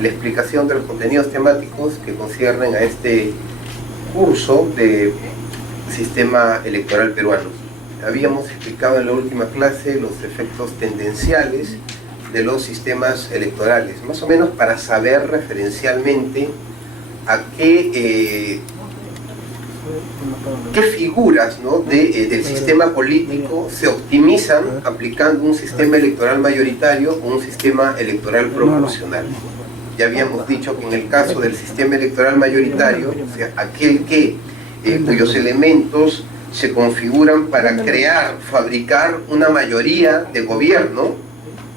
la explicación de los contenidos temáticos que conciernen a este curso de sistema electoral peruano. Habíamos explicado en la última clase los efectos tendenciales de los sistemas electorales, más o menos para saber referencialmente a qué figuras, ¿no?, del sistema político se optimizan aplicando un sistema electoral mayoritario o un sistema electoral proporcional. Ya habíamos dicho que en el caso del sistema electoral mayoritario, o sea, aquel cuyos elementos se configuran para crear, fabricar una mayoría de gobierno,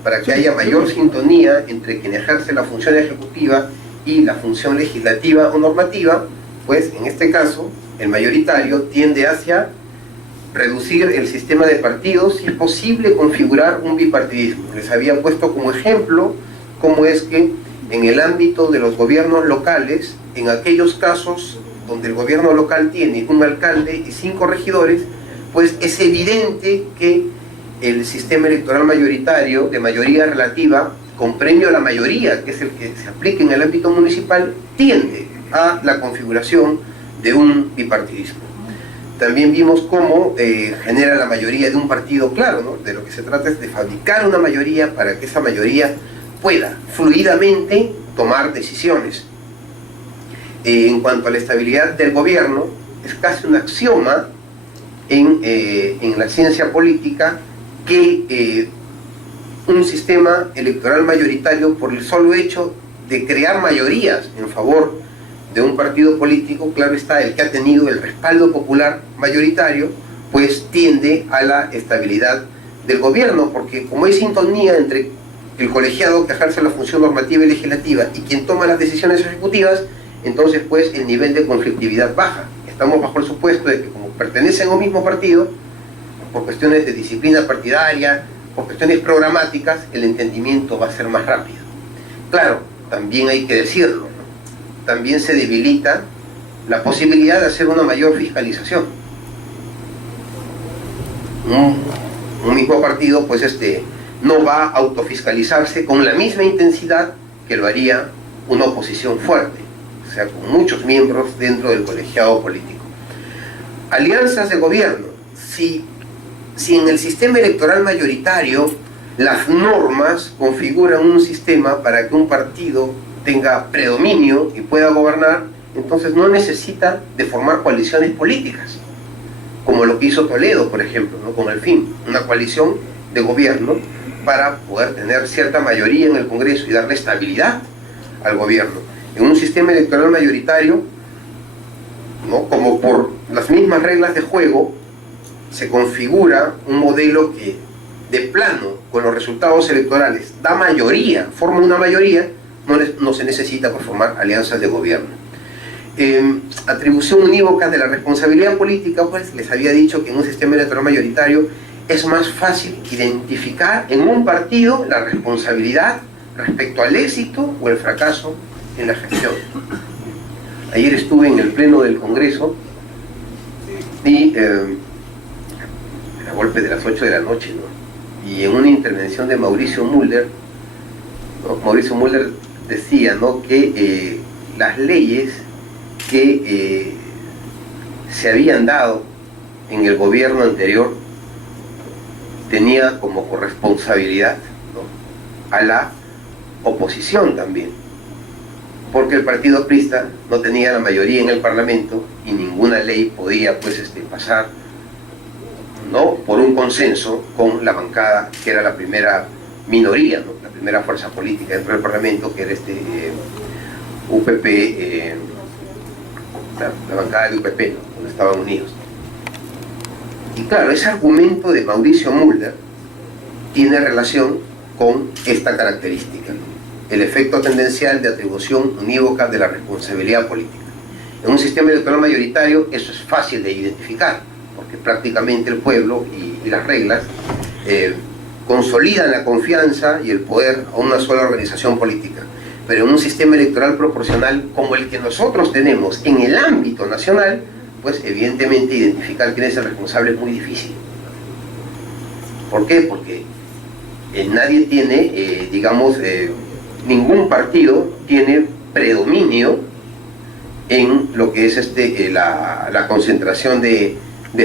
para que haya mayor sintonía entre quien ejerce la función ejecutiva y la función legislativa o normativa, pues en este caso el mayoritario tiende hacia reducir el sistema de partidos y es posible configurar un bipartidismo. Les había puesto como ejemplo cómo es que en el ámbito de los gobiernos locales, en aquellos casos donde el gobierno local tiene un alcalde y 5 regidores, pues es evidente que el sistema electoral mayoritario de mayoría relativa, con premio a la mayoría, que es el que se aplica en el ámbito municipal, tiende a la configuración de un bipartidismo. También vimos cómo genera la mayoría de un partido claro, ¿no? De lo que se trata es de fabricar una mayoría para que esa mayoría pueda fluidamente tomar decisiones. En cuanto a la estabilidad del gobierno, es casi un axioma en la ciencia política que un sistema electoral mayoritario, por el solo hecho de crear mayorías en favor de un partido político, claro está, el que ha tenido el respaldo popular mayoritario, pues tiende a la estabilidad del gobierno, porque como hay sintonía entre el colegiado que ejerce la función normativa y legislativa y quien toma las decisiones ejecutivas, entonces pues el nivel de conflictividad baja. Estamos bajo el supuesto de que como pertenecen a un mismo partido, por cuestiones de disciplina partidaria, por cuestiones programáticas, el entendimiento va a ser más rápido. Claro, también hay que decirlo, ¿no? También se debilita la posibilidad de hacer una mayor fiscalización. Un mismo partido pues no va a autofiscalizarse con la misma intensidad que lo haría una oposición fuerte, o sea, con muchos miembros dentro del colegiado político. Alianzas de gobierno. Si en el sistema electoral mayoritario las normas configuran un sistema para que un partido tenga predominio y pueda gobernar, entonces no necesita de formar coaliciones políticas, como lo que hizo Toledo, por ejemplo, ¿no?, con el fin, una coalición de gobierno para poder tener cierta mayoría en el Congreso y darle estabilidad al gobierno. En un sistema electoral mayoritario, ¿no?, como por las mismas reglas de juego, se configura un modelo que de plano, con los resultados electorales, da mayoría, forma una mayoría, no se necesita por formar alianzas de gobierno. Atribución unívoca de la responsabilidad política, pues les había dicho que en un sistema electoral mayoritario es más fácil identificar en un partido la responsabilidad respecto al éxito o el fracaso en la gestión. Ayer estuve en el pleno del Congreso y a golpe de las 8 de la noche, ¿no?, y en una intervención de Mauricio Mulder, ¿no?, Mauricio Mulder decía, ¿no?, que las leyes que se habían dado en el gobierno anterior tenía como corresponsabilidad, ¿no?, a la oposición también, porque el partido aprista no tenía la mayoría en el Parlamento y ninguna ley podía pues pasar, ¿no?, por un consenso con la bancada que era la primera minoría, ¿no?, la primera fuerza política dentro del Parlamento, que era UPP, la bancada de UPP, ¿no?, donde estaban unidos. Y claro, ese argumento de Mauricio Mulder tiene relación con esta característica, ¿no?, el efecto tendencial de atribución unívoca de la responsabilidad política. En un sistema electoral mayoritario eso es fácil de identificar, porque prácticamente el pueblo y las reglas consolidan la confianza y el poder a una sola organización política. Pero en un sistema electoral proporcional como el que nosotros tenemos en el ámbito nacional, pues evidentemente identificar quién es el responsable es muy difícil. ¿Por qué? Porque nadie tiene, digamos, ningún partido tiene predominio en lo que es la concentración de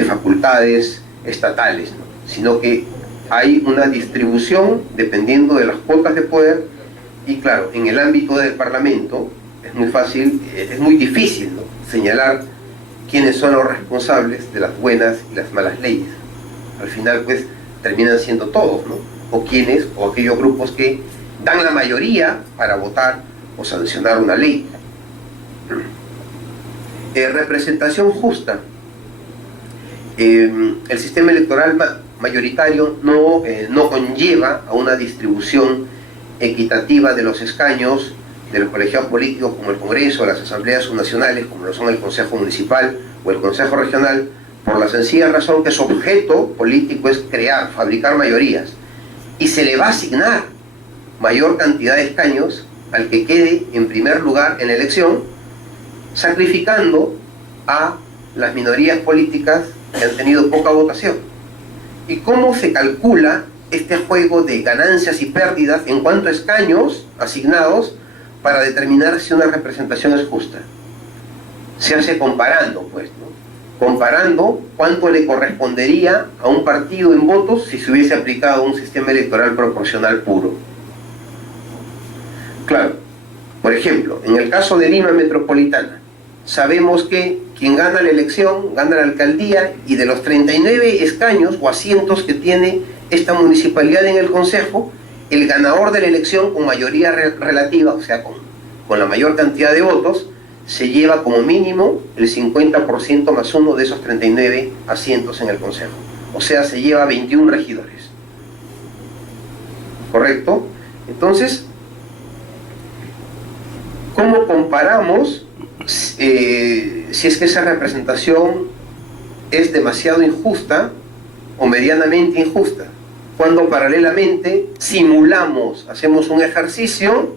facultades estatales, ¿no? Sino que hay una distribución dependiendo de las cuotas de poder. Y claro, en el ámbito del Parlamento es muy difícil, ¿no?, señalar quiénes son los responsables de las buenas y las malas leyes. Al final pues terminan siendo todos, ¿no?, o aquellos grupos que dan la mayoría para votar o sancionar una ley. Representación justa. El sistema electoral mayoritario no conlleva a una distribución equitativa de los escaños de los colegiados políticos, como el Congreso, las asambleas subnacionales, como lo son el Consejo Municipal o el Consejo Regional, por la sencilla razón que su objeto político es fabricar mayorías, y se le va a asignar mayor cantidad de escaños al que quede en primer lugar en la elección, sacrificando a las minorías políticas que han tenido poca votación. ¿Y cómo se calcula este juego de ganancias y pérdidas en cuanto a escaños asignados para determinar si una representación es justa? Se hace comparando, pues, ¿no? Comparando cuánto le correspondería a un partido en votos si se hubiese aplicado un sistema electoral proporcional puro. Claro, por ejemplo, en el caso de Lima Metropolitana, sabemos que quien gana la elección, gana la alcaldía, y de los 39 escaños o asientos que tiene esta municipalidad en el Consejo, el ganador de la elección con mayoría relativa, o sea, con la mayor cantidad de votos, se lleva como mínimo el 50% más uno de esos 39 asientos en el Consejo. O sea, se lleva 21 regidores. ¿Correcto? Entonces, ¿cómo comparamos si es que esa representación es demasiado injusta o medianamente injusta? Cuando paralelamente hacemos un ejercicio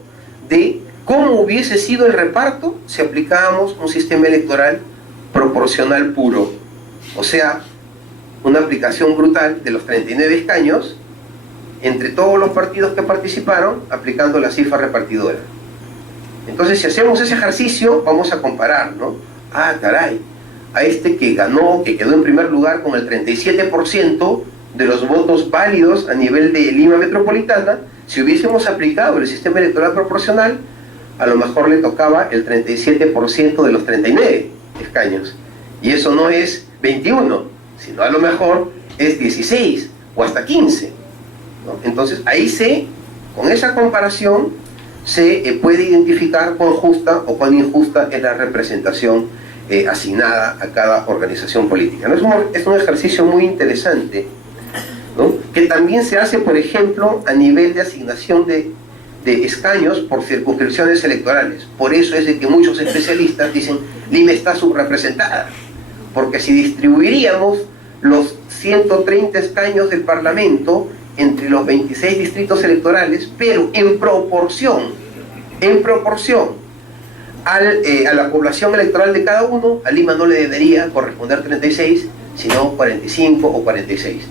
de cómo hubiese sido el reparto si aplicábamos un sistema electoral proporcional puro. O sea, una aplicación brutal de los 39 escaños entre todos los partidos que participaron, aplicando la cifra repartidora. Entonces, si hacemos ese ejercicio, vamos a comparar, ¿no? Ah, caray, a este que ganó, que quedó en primer lugar con el 37% de los votos válidos a nivel de Lima Metropolitana, si hubiésemos aplicado el sistema electoral proporcional, a lo mejor le tocaba el 37% de los 39 escaños. Y eso no es 21, sino a lo mejor es 16 o hasta 15, ¿no? Entonces, ahí con esa comparación, se puede identificar cuán justa o cuán injusta es la representación asignada a cada organización política, ¿no? Es un ejercicio muy interesante, ¿no?, que también se hace, por ejemplo, a nivel de asignación de escaños por circunscripciones electorales. Por eso es de que muchos especialistas dicen Lima está subrepresentada, porque si distribuiríamos los 130 escaños del Parlamento entre los 26 distritos electorales, pero en proporción a la población electoral de cada uno, a Lima no le debería corresponder 36, sino 45 o 46.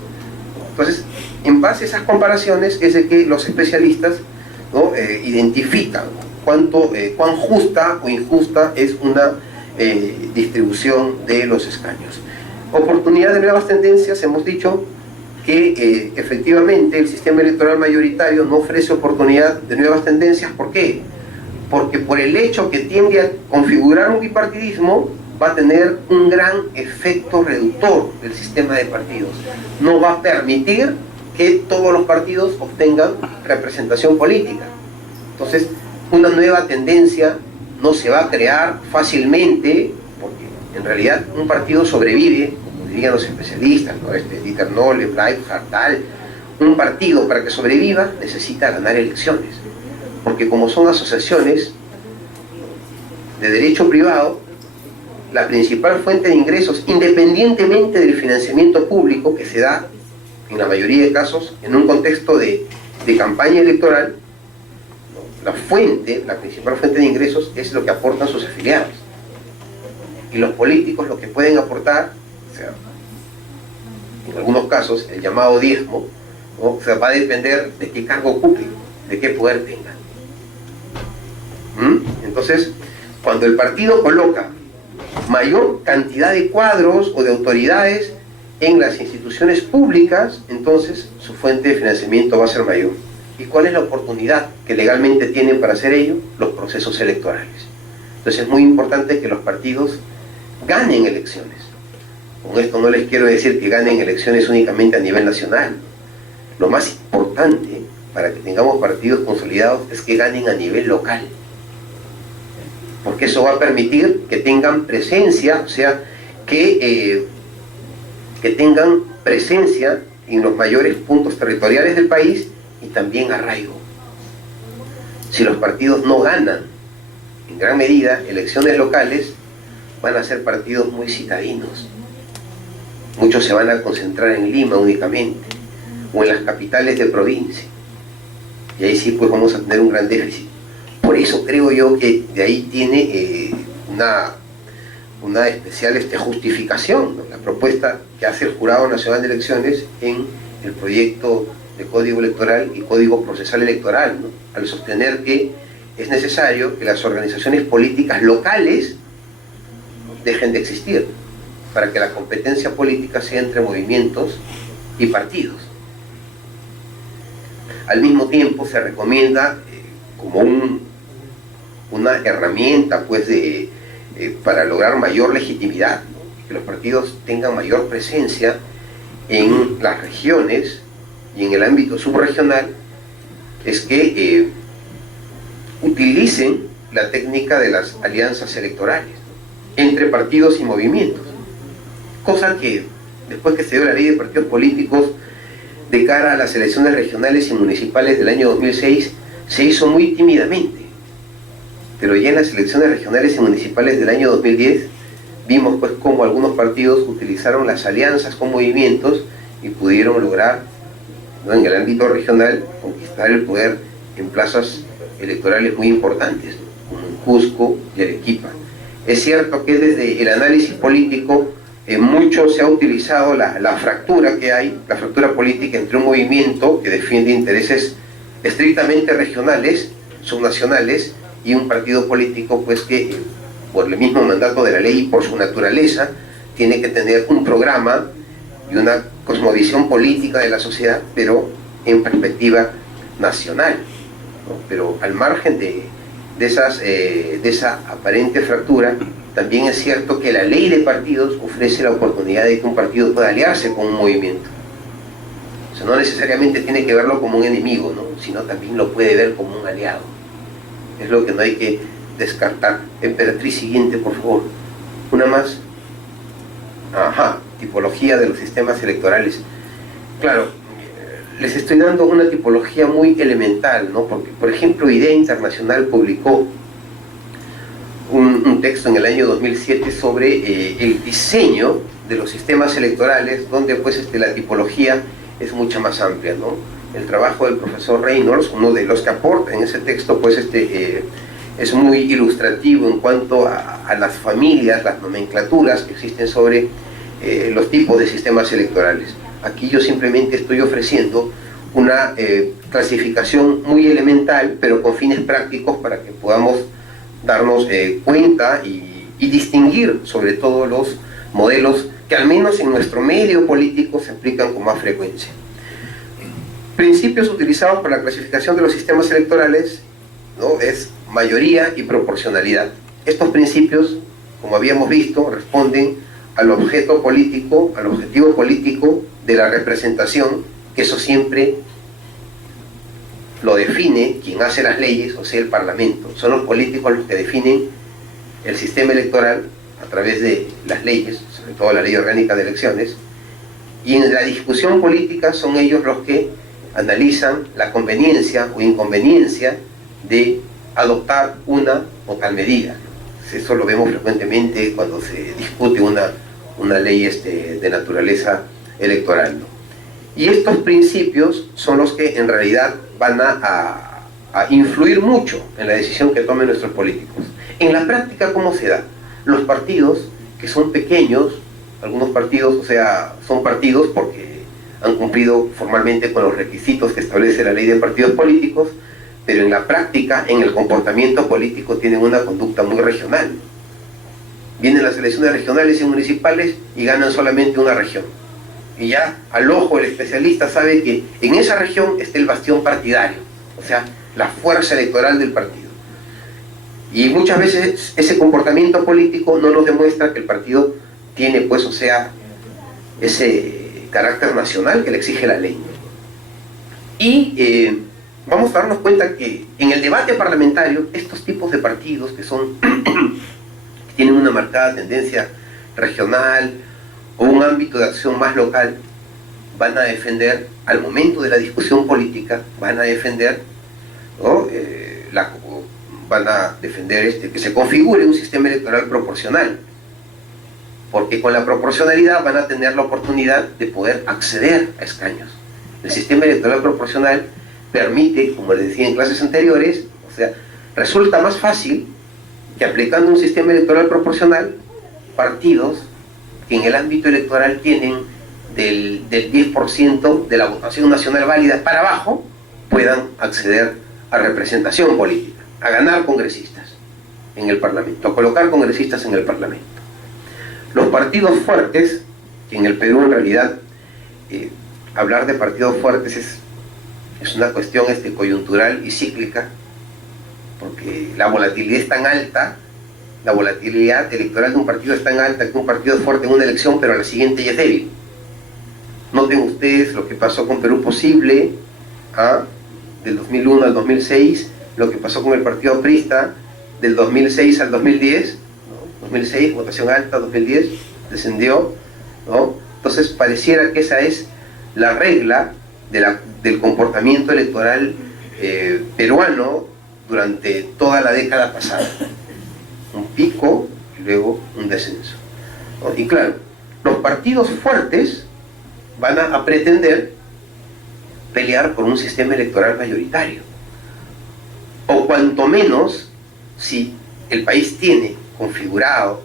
Entonces, en base a esas comparaciones es de que los especialistas, ¿no?, identifican cuán justa o injusta es una distribución de los escaños. Oportunidad de nuevas tendencias, hemos dicho que efectivamente el sistema electoral mayoritario no ofrece oportunidad de nuevas tendencias. ¿Por qué? Porque por el hecho que tiende a configurar un bipartidismo, va a tener un gran efecto reductor del sistema de partidos. No va a permitir que todos los partidos obtengan representación política. Entonces, una nueva tendencia no se va a crear fácilmente, porque en realidad un partido sobrevive, como dirían los especialistas, ¿no?, Dieter Nolle, Bleibhardt, tal. Un partido, para que sobreviva, necesita ganar elecciones, porque como son asociaciones de derecho privado, la principal fuente de ingresos, independientemente del financiamiento público que se da en la mayoría de casos en un contexto de campaña electoral, la principal fuente de ingresos es lo que aportan sus afiliados. Y los políticos lo que pueden aportar, o sea, en algunos casos el llamado diezmo, ¿no?, o sea, va a depender de qué cargo ocupe, de qué poder tenga. Entonces, cuando el partido coloca mayor cantidad de cuadros o de autoridades en las instituciones públicas, entonces su fuente de financiamiento va a ser mayor. ¿Y cuál es la oportunidad que legalmente tienen para hacer ello? Los procesos electorales. Entonces es muy importante que los partidos ganen elecciones. Con esto no les quiero decir que ganen elecciones únicamente a nivel nacional. Lo más importante para que tengamos partidos consolidados es que ganen a nivel local. Porque eso va a permitir que tengan presencia, o sea, que tengan presencia en los mayores puntos territoriales del país y también arraigo. Si los partidos no ganan, en gran medida, elecciones locales, van a ser partidos muy citadinos. Muchos se van a concentrar en Lima únicamente, o en las capitales de provincia. Y ahí sí pues vamos a tener un gran déficit. Por eso creo yo que de ahí tiene una especial justificación, ¿no? La propuesta que hace el Jurado Nacional de Elecciones en el proyecto de Código Electoral y Código Procesal Electoral, ¿no? Al sostener que es necesario que las organizaciones políticas locales dejen de existir para que la competencia política sea entre movimientos y partidos. Al mismo tiempo se recomienda como una herramienta pues para lograr mayor legitimidad, ¿no? Que los partidos tengan mayor presencia en las regiones y en el ámbito subregional, es que utilicen la técnica de las alianzas electorales, ¿no? Entre partidos y movimientos, cosa que después que se dio la ley de partidos políticos de cara a las elecciones regionales y municipales del año 2006 se hizo muy tímidamente, pero ya en las elecciones regionales y municipales del año 2010 vimos pues cómo algunos partidos utilizaron las alianzas con movimientos y pudieron lograr, ¿no?, en el ámbito regional conquistar el poder en plazas electorales muy importantes, ¿no?, como en Cusco y Arequipa. Es cierto que desde el análisis político mucho se ha utilizado la fractura que hay, la fractura política entre un movimiento que defiende intereses estrictamente regionales, subnacionales, y un partido político pues que por el mismo mandato de la ley y por su naturaleza tiene que tener un programa y una cosmovisión política de la sociedad, pero en perspectiva nacional, ¿no? Pero al margen de esa aparente fractura, también es cierto que la ley de partidos ofrece la oportunidad de que un partido pueda aliarse con un movimiento. O sea, no necesariamente tiene que verlo como un enemigo, ¿no?, sino también lo puede ver como un aliado. Es lo que no hay que descartar. Emperatriz siguiente, por favor. Una más. Ajá, tipología de los sistemas electorales. Claro, les estoy dando una tipología muy elemental, ¿no? Porque, por ejemplo, Idea Internacional publicó un texto en el año 2007 sobre el diseño de los sistemas electorales, donde pues la tipología es mucho más amplia, ¿no? El trabajo del profesor Reynolds, uno de los que aporta en ese texto, pues es muy ilustrativo en cuanto a las familias, las nomenclaturas que existen sobre los tipos de sistemas electorales. Aquí yo simplemente estoy ofreciendo una clasificación muy elemental, pero con fines prácticos para que podamos darnos cuenta y distinguir sobre todo los modelos que al menos en nuestro medio político se aplican con más frecuencia. Principios utilizados para la clasificación de los sistemas electorales, ¿no?, es mayoría y proporcionalidad. Estos principios, como habíamos visto, responden al objeto político, al objetivo político de la representación, que eso siempre lo define quien hace las leyes, o sea, el Parlamento. Son los políticos los que definen el sistema electoral a través de las leyes, sobre todo la Ley Orgánica de Elecciones, y en la discusión política son ellos los que analizan la conveniencia o inconveniencia de adoptar una o tal medida. Eso lo vemos frecuentemente cuando se discute una ley de naturaleza electoral, ¿no? Y estos principios son los que en realidad van a influir mucho en la decisión que tomen nuestros políticos. En la práctica, ¿cómo se da? Los partidos, que son pequeños, algunos partidos, o sea, son partidos porque han cumplido formalmente con los requisitos que establece la ley de partidos políticos, pero en la práctica, en el comportamiento político, tienen una conducta muy regional. Vienen las elecciones regionales y municipales y ganan solamente una región. Y ya al ojo el especialista sabe que en esa región está el bastión partidario, o sea, la fuerza electoral del partido. Y muchas veces ese comportamiento político no nos demuestra que el partido tiene, pues, o sea, ese carácter nacional que le exige la ley. Y vamos a darnos cuenta que en el debate parlamentario, estos tipos de partidos que son que tienen una marcada tendencia regional o un ámbito de acción más local, van a defender, al momento de la discusión política, van a defender, ¿no?, van a defender que se configure un sistema electoral proporcional, porque con la proporcionalidad van a tener la oportunidad de poder acceder a escaños. El sistema electoral proporcional permite, como les decía en clases anteriores, o sea, resulta más fácil que aplicando un sistema electoral proporcional, partidos que en el ámbito electoral tienen del 10% de la votación nacional válida para abajo, puedan acceder a representación política, a ganar congresistas en el Parlamento, a colocar congresistas en el Parlamento. Los partidos fuertes, que en el Perú en realidad hablar de partidos fuertes es una cuestión coyuntural y cíclica, porque la volatilidad es tan alta, la volatilidad electoral de un partido es tan alta que un partido es fuerte en una elección, pero a la siguiente ya es débil. Noten ustedes lo que pasó con Perú Posible, del 2001 al 2006, lo que pasó con el partido aprista del 2006 al 2010, ¿no? 2006, votación alta, 2010, descendió, ¿no? Entonces pareciera que esa es la regla del comportamiento electoral peruano durante toda la década pasada. Un pico y luego un descenso, ¿no? Y claro, los partidos fuertes van a pretender pelear por un sistema electoral mayoritario, o cuanto menos, si el país tiene configurado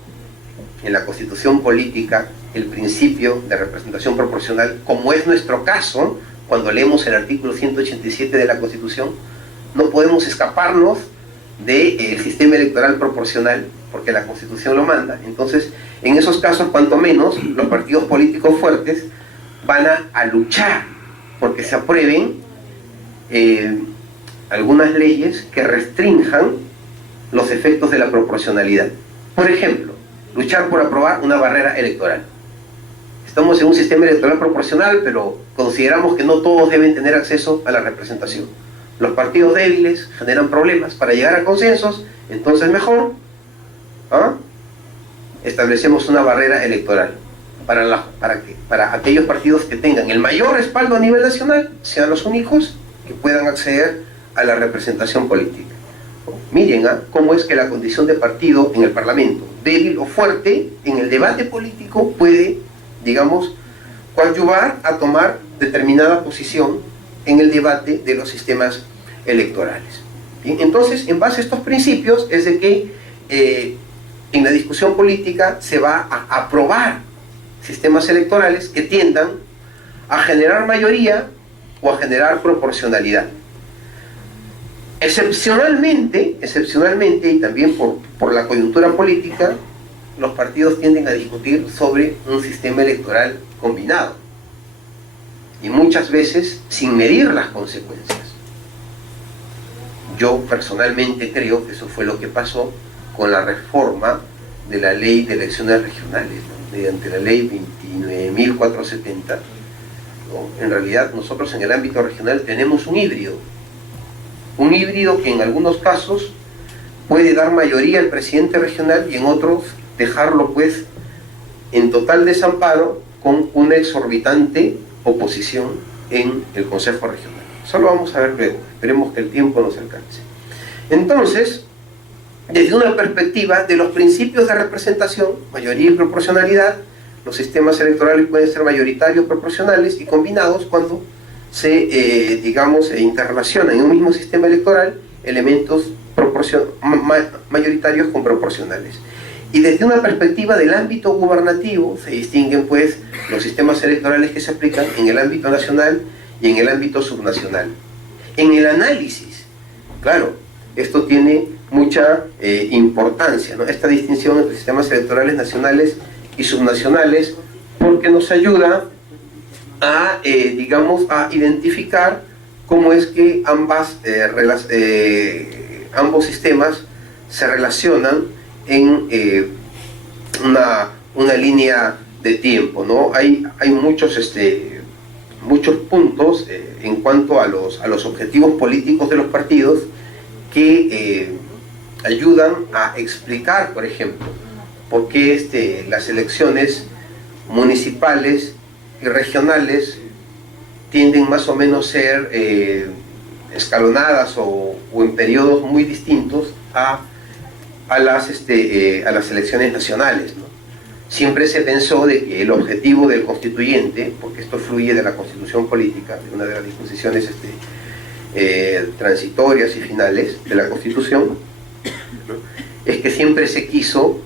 en la constitución política el principio de representación proporcional, como es nuestro caso cuando leemos el artículo 187 de la Constitución, no podemos escaparnos del sistema electoral proporcional, porque la Constitución lo manda. Entonces, en esos casos, cuanto menos, los partidos políticos fuertes van a luchar porque se aprueben algunas leyes que restrinjan los efectos de la proporcionalidad. Por ejemplo, luchar por aprobar una barrera electoral. Estamos en un sistema electoral proporcional, pero consideramos que no todos deben tener acceso a la representación. Los partidos débiles generan problemas para llegar a consensos, entonces mejor establecemos una barrera electoral para aquellos partidos que tengan el mayor respaldo a nivel nacional, sean los únicos que puedan acceder a la representación política. Miren cómo es que la condición de partido en el Parlamento, débil o fuerte, en el debate político puede, digamos, coadyuvar a tomar determinada posición en el debate de los sistemas electorales. ¿Bien? Entonces, en base a estos principios es de que en la discusión política se va a aprobar sistemas electorales que tiendan a generar mayoría o a generar proporcionalidad. Excepcionalmente, y también por la coyuntura política, los partidos tienden a discutir sobre un sistema electoral combinado, y muchas veces sin medir las consecuencias. Yo personalmente creo que eso fue lo que pasó con la reforma de la ley de elecciones regionales, ¿no? Mediante la ley 29.470, ¿no? En realidad nosotros en el ámbito regional tenemos un híbrido que en algunos casos puede dar mayoría al presidente regional y en otros dejarlo pues en total desamparo con una exorbitante oposición en el Consejo Regional. Eso lo vamos a ver luego, esperemos que el tiempo nos alcance. Entonces, desde una perspectiva de los principios de representación, mayoría y proporcionalidad, los sistemas electorales pueden ser mayoritarios, proporcionales y combinados cuando se, interrelacionan en un mismo sistema electoral elementos mayoritarios con proporcionales. Y desde una perspectiva del ámbito gubernativo se distinguen pues los sistemas electorales que se aplican en el ámbito nacional y en el ámbito subnacional. En el análisis Claro, esto tiene mucha importancia, ¿no? Esta distinción entre sistemas electorales nacionales y subnacionales, porque nos ayuda a, digamos, a identificar cómo es que ambos sistemas se relacionan en una línea de tiempo, ¿no? Hay muchos puntos en cuanto a los objetivos políticos de los partidos que ayudan a explicar, por ejemplo, por qué las elecciones municipales y regionales tienden más o menos a ser escalonadas o en periodos muy distintos a las elecciones nacionales, ¿no? Siempre se pensó de que el objetivo del constituyente, porque esto fluye de la constitución política, de una de las disposiciones transitorias y finales de la constitución, ¿no?, es que siempre se quiso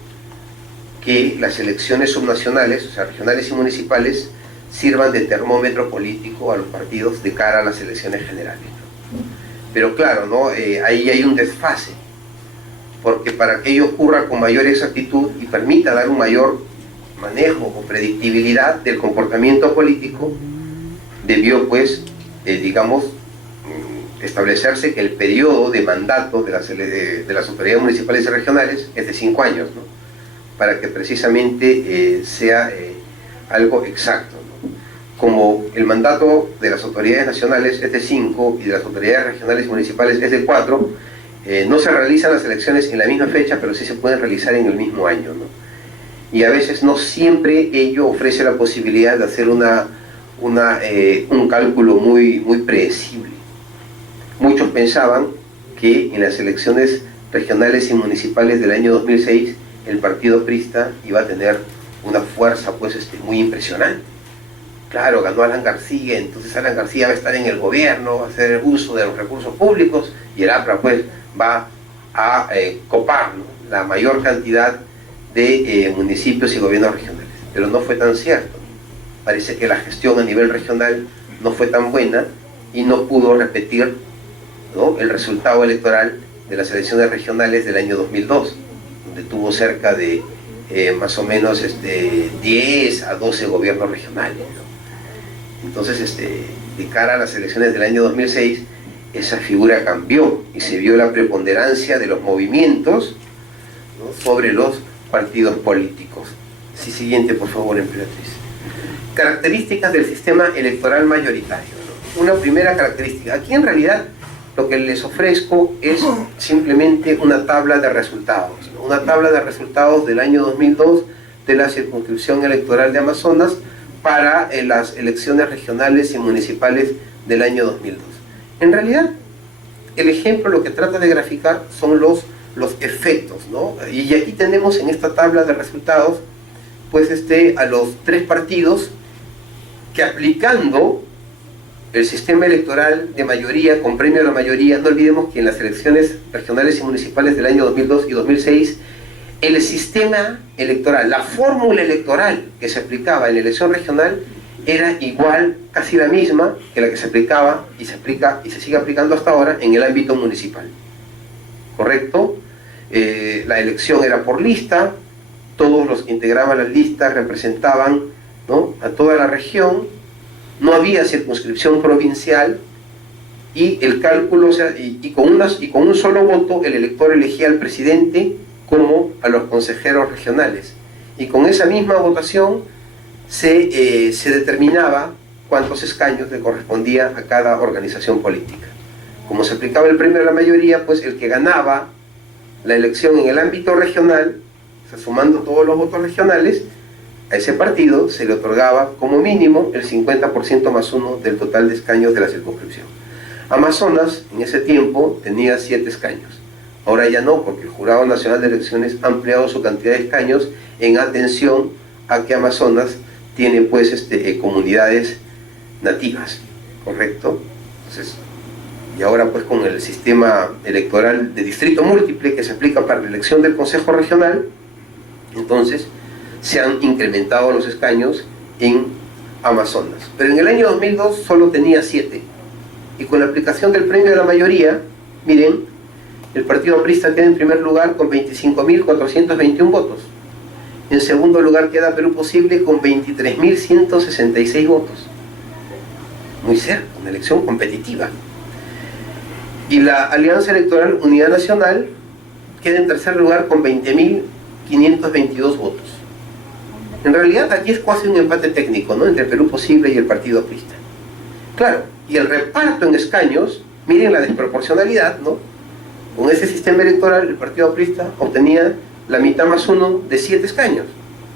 que las elecciones subnacionales, o sea, regionales y municipales, sirvan de termómetro político a los partidos de cara a las elecciones generales, ¿no? Pero claro, ¿no? Ahí hay un desfase, porque para que ello ocurra con mayor exactitud y permita dar un mayor manejo o predictibilidad del comportamiento político, debió, pues, digamos, establecerse que el periodo de mandato de las autoridades municipales y regionales es de 5 años, ¿no?, para que precisamente sea algo exacto, ¿no? Como el mandato de las autoridades nacionales es de 5 y de las autoridades regionales y municipales es de 4, no se realizan las elecciones en la misma fecha, pero sí se pueden realizar en el mismo año, ¿no? Y a veces no siempre ello ofrece la posibilidad de hacer un cálculo muy predecible. Muchos pensaban que en las elecciones regionales y municipales del año 2006 el partido prista iba a tener una fuerza, pues, muy impresionante. Claro, ganó Alan García, entonces Alan García va a estar en el gobierno, va a hacer uso de los recursos públicos y el APRA, pues, va a copar, ¿no?, la mayor cantidad de municipios y gobiernos regionales. Pero no fue tan cierto. Parece que la gestión a nivel regional no fue tan buena y no pudo repetir, ¿no?, el resultado electoral de las elecciones regionales del año 2002, donde tuvo cerca de más o menos 10 a 12 gobiernos regionales, ¿no? Entonces, de cara a las elecciones del año 2006, esa figura cambió y se vio la preponderancia de los movimientos, ¿no?, sobre los partidos políticos. Sí, siguiente, por favor, emperatriz. Características del sistema electoral mayoritario, ¿no? Una primera característica. Aquí en realidad lo que les ofrezco es simplemente una tabla de resultados, ¿no?, una tabla de resultados del año 2002 de la circunscripción electoral de Amazonas para las elecciones regionales y municipales del año 2002. En realidad, el ejemplo lo que trata de graficar son los efectos, ¿no? Y aquí tenemos en esta tabla de resultados, pues, a los 3 partidos que, aplicando el sistema electoral de mayoría, con premio a la mayoría, no olvidemos que en las elecciones regionales y municipales del año 2002 y 2006, el sistema electoral, la fórmula electoral que se aplicaba en la elección regional era igual, casi la misma que la que se aplicaba y se aplica y se sigue aplicando hasta ahora en el ámbito municipal. ¿Correcto? La elección era por lista, todos los que integraban las listas representaban, ¿no?, a toda la región, no había circunscripción provincial y el cálculo, o sea, y con un solo voto el elector elegía al presidente como a los consejeros regionales, y con esa misma votación se determinaba cuántos escaños le correspondía a cada organización política. Como se aplicaba el premio a la mayoría, pues el que ganaba la elección en el ámbito regional, o sea, sumando todos los votos regionales, a ese partido se le otorgaba como mínimo el 50% más 1 del total de escaños de la circunscripción. Amazonas en ese tiempo tenía 7 escaños. Ahora ya no, porque el Jurado Nacional de Elecciones ha ampliado su cantidad de escaños en atención a que Amazonas tiene, pues, comunidades nativas, ¿correcto? Entonces, y ahora, pues, con el sistema electoral de distrito múltiple que se aplica para la elección del Consejo Regional, entonces se han incrementado los escaños en Amazonas. Pero en el año 2002 solo tenía 7, y con la aplicación del premio de la mayoría Miren, el partido aprista queda en primer lugar con 25.421 votos. En segundo lugar queda Perú Posible con 23.166 votos. Muy cerca, una elección competitiva. Y la Alianza Electoral Unidad Nacional queda en tercer lugar con 20.522 votos. En realidad aquí es casi un empate técnico, ¿no?, entre Perú Posible y el partido aprista. Claro, y el reparto en escaños, miren la desproporcionalidad, ¿no? Con ese sistema electoral el partido aprista obtenía la mitad más uno de 7 escaños,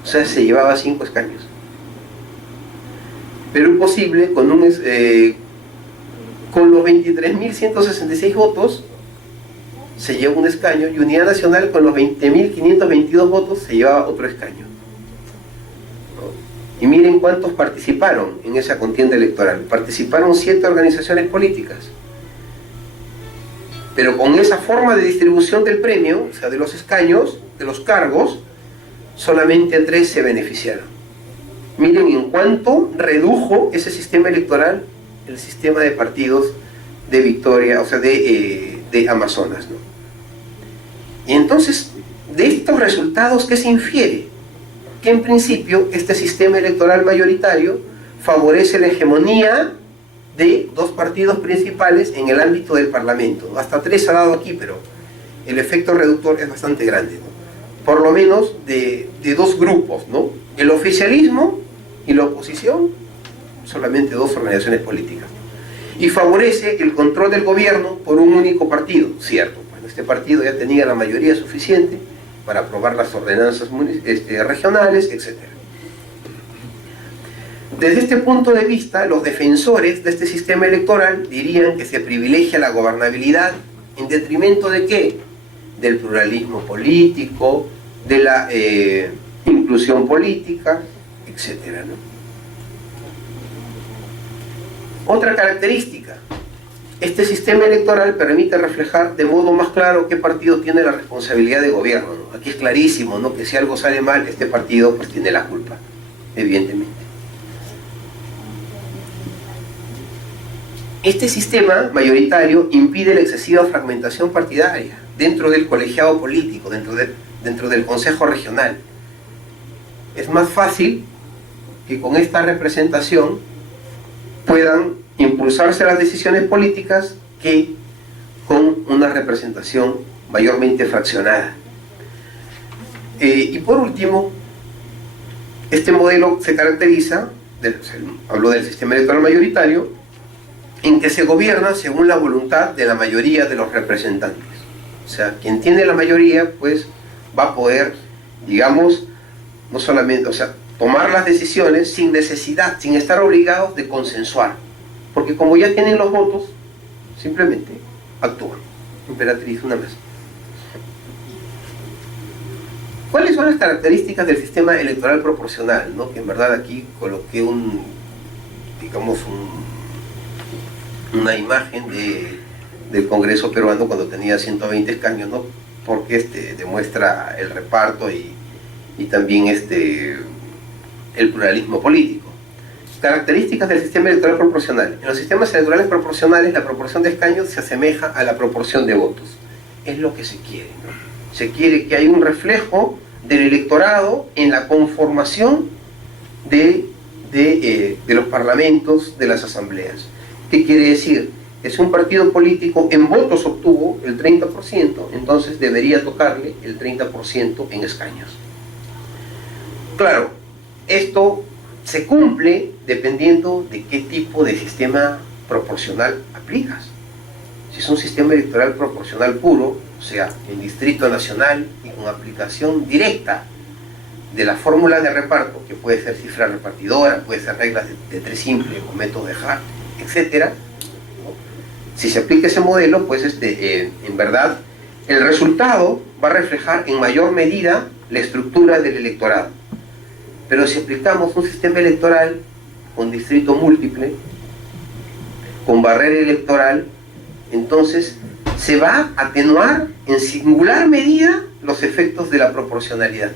o sea, se llevaba 5 escaños. Perú Posible con los 23.166 votos se lleva un escaño, y Unidad Nacional con los 20.522 votos se llevaba otro escaño. Y miren cuántos participaron en esa contienda electoral. Participaron 7 organizaciones políticas. Pero con esa forma de distribución del premio, o sea, de los escaños, de los cargos, solamente 3 se beneficiaron. Miren en cuánto redujo ese sistema electoral el sistema de partidos de Victoria, o sea, de Amazonas, ¿no? Y entonces, de estos resultados, ¿qué se infiere? Que en principio este sistema electoral mayoritario favorece la hegemonía de 2 partidos principales en el ámbito del Parlamento. Hasta 3 ha dado aquí, pero el efecto reductor es bastante grande, ¿no? Por lo menos de 2 grupos, ¿no? El oficialismo y la oposición, solamente 2 organizaciones políticas. Y favorece el control del gobierno por un único partido, cierto. Bueno, este partido ya tenía la mayoría suficiente para aprobar las ordenanzas regionales, etc. Desde este punto de vista, los defensores de este sistema electoral dirían que se privilegia la gobernabilidad en detrimento ¿de qué? Del pluralismo político, de la inclusión política, etc., ¿no? Otra característica: este sistema electoral permite reflejar de modo más claro qué partido tiene la responsabilidad de gobierno, ¿no? Aquí es clarísimo, ¿no?, que si algo sale mal, este partido pues tiene la culpa, evidentemente. Este sistema mayoritario impide la excesiva fragmentación partidaria dentro del colegiado político, dentro del Consejo Regional. Es más fácil que con esta representación puedan impulsarse las decisiones políticas que con una representación mayormente fraccionada. Y por último, este modelo se caracteriza, hablo del sistema electoral mayoritario, en que se gobierna según la voluntad de la mayoría de los representantes. O sea, quien tiene la mayoría, pues, va a poder, digamos, no solamente, o sea, tomar las decisiones sin necesidad, sin estar obligados de consensuar. Porque como ya tienen los votos, simplemente actúan. Emperatriz, una más. ¿Cuáles son las características del sistema electoral proporcional, ¿no? Que en verdad aquí coloqué una imagen del Congreso peruano cuando tenía 120 escaños, ¿no? Porque demuestra el reparto y también el pluralismo político. Características del sistema electoral proporcional. En los sistemas electorales proporcionales, la proporción de escaños se asemeja a la proporción de votos. Es lo que se quiere, ¿no? Se quiere que haya un reflejo del electorado en la conformación de los parlamentos, de las asambleas. ¿Qué quiere decir? Que si un partido político en votos obtuvo el 30%, entonces debería tocarle el 30% en escaños. Claro, esto se cumple dependiendo de qué tipo de sistema proporcional aplicas. Si es un sistema electoral proporcional puro, o sea, en Distrito Nacional y con aplicación directa de la fórmula de reparto, que puede ser cifra repartidora, puede ser reglas de 3 simple o métodos de Hart, etc. ¿no? Si se aplica ese modelo, pues en verdad el resultado va a reflejar en mayor medida la estructura del electorado. Pero si aplicamos un sistema electoral con distrito múltiple, con barrera electoral, entonces se va a atenuar en singular medida los efectos de la proporcionalidad.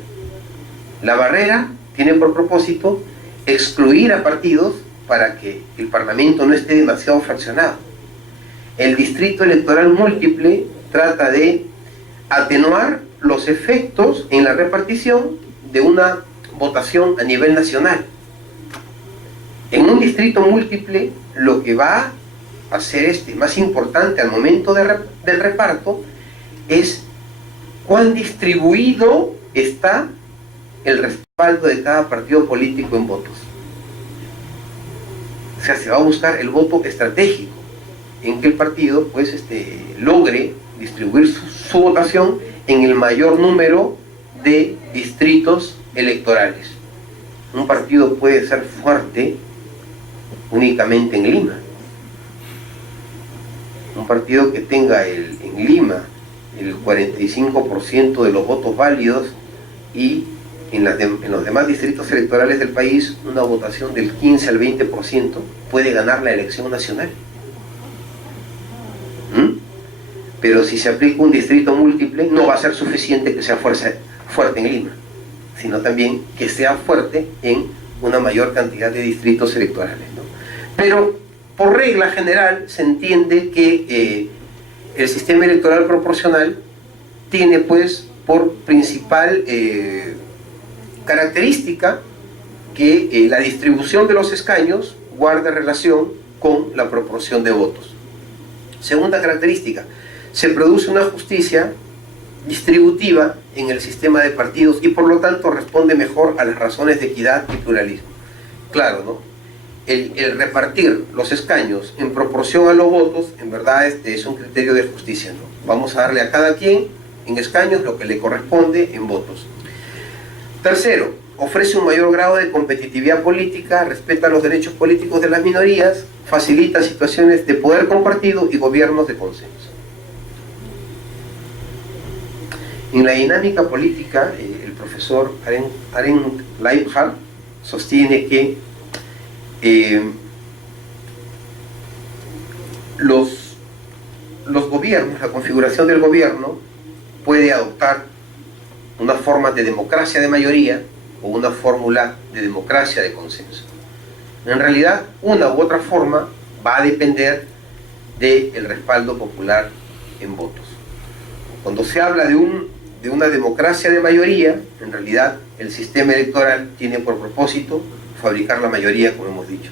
La barrera tiene por propósito excluir a partidos para que el Parlamento no esté demasiado fraccionado. El distrito electoral múltiple trata de atenuar los efectos en la repartición de una votación a nivel nacional. En un distrito múltiple, lo que va a ser más importante al momento del reparto es cuán distribuido está el respaldo de cada partido político en votos. O sea, se va a buscar el voto estratégico en que el partido pues, logre distribuir su votación en el mayor número de distritos electorales. Un partido puede ser fuerte únicamente en Lima. Un partido que tenga en Lima el 45% de los votos válidos y en los demás distritos electorales del país una votación del 15 al 20% puede ganar la elección nacional. Pero si se aplica un distrito múltiple, no va a ser suficiente que sea fuerte en Lima, sino también que sea fuerte en una mayor cantidad de distritos electorales, ¿no? Pero por regla general se entiende que el sistema electoral proporcional tiene pues por principal característica que la distribución de los escaños guarda relación con la proporción de votos. Segunda característica, se produce una justicia distributiva en el sistema de partidos y por lo tanto responde mejor a las razones de equidad y pluralismo. Claro, ¿no? El repartir los escaños en proporción a los votos, en verdad es un criterio de justicia, ¿no? Vamos a darle a cada quien en escaños lo que le corresponde en votos. Tercero, ofrece un mayor grado de competitividad política, respeta los derechos políticos de las minorías, facilita situaciones de poder compartido y gobiernos de consenso. En la dinámica política, el profesor Arendt Leibhardt sostiene que los gobiernos, la configuración del gobierno puede adoptar una forma de democracia de mayoría o una fórmula de democracia de consenso. En realidad, una u otra forma va a depender del respaldo popular en votos. Cuando se habla de una democracia de mayoría, en realidad el sistema electoral tiene por propósito fabricar la mayoría, como hemos dicho.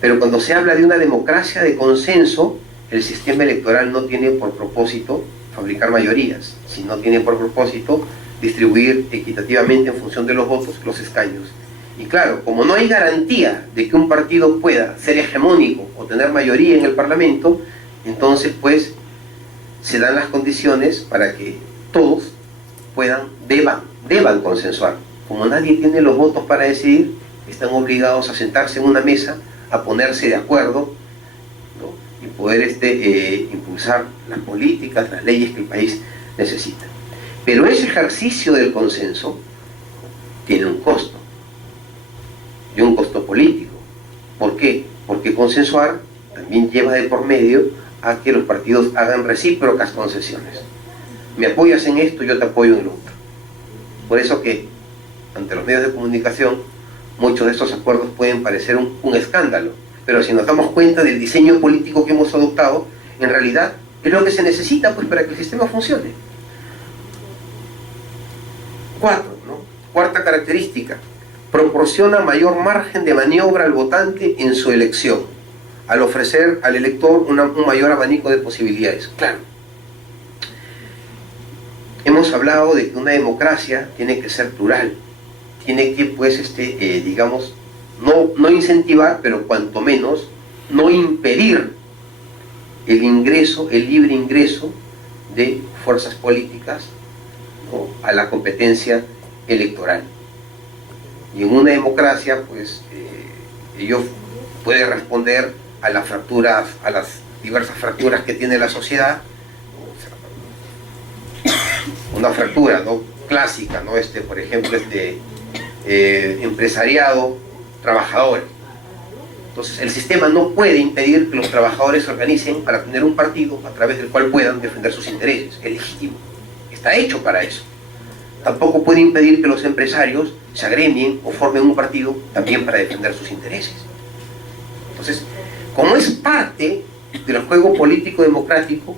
Pero cuando se habla de una democracia de consenso, el sistema electoral no tiene por propósito fabricar mayorías, sino tiene por propósito distribuir equitativamente en función de los votos los escaños. Y claro, como no hay garantía de que un partido pueda ser hegemónico o tener mayoría en el Parlamento, entonces pues se dan las condiciones para que todos deban consensuar. Como nadie tiene los votos para decidir, están obligados a sentarse en una mesa, a ponerse de acuerdo, ¿no? Y poder impulsar las políticas, las leyes que el país necesita. Pero ese ejercicio del consenso tiene un costo, y un costo político. ¿Por qué? Porque consensuar también lleva de por medio a que los partidos hagan recíprocas concesiones. Me apoyas en esto, yo te apoyo en lo otro. Por eso que, ante los medios de comunicación, muchos de estos acuerdos pueden parecer un escándalo, pero si nos damos cuenta del diseño político que hemos adoptado, en realidad es lo que se necesita pues, para que el sistema funcione. Cuarta característica, proporciona mayor margen de maniobra al votante en su elección, al ofrecer al elector un mayor abanico de posibilidades. Claro, hemos hablado de que una democracia tiene que ser plural, tiene que, pues, digamos, no incentivar, pero cuanto menos, no impedir el libre ingreso de fuerzas políticas, ¿no?, a la competencia electoral. Y en una democracia, pues, ello puede responder a las fracturas, a las diversas fracturas que tiene la sociedad. Una fractura, ¿no?, clásica, ¿no?, por ejemplo, empresariado, trabajadores. Entonces, el sistema no puede impedir que los trabajadores se organicen para tener un partido a través del cual puedan defender sus intereses. Es legítimo, está hecho para eso. Tampoco puede impedir que los empresarios se agremien o formen un partido también para defender sus intereses. Entonces, como es parte del juego político democrático,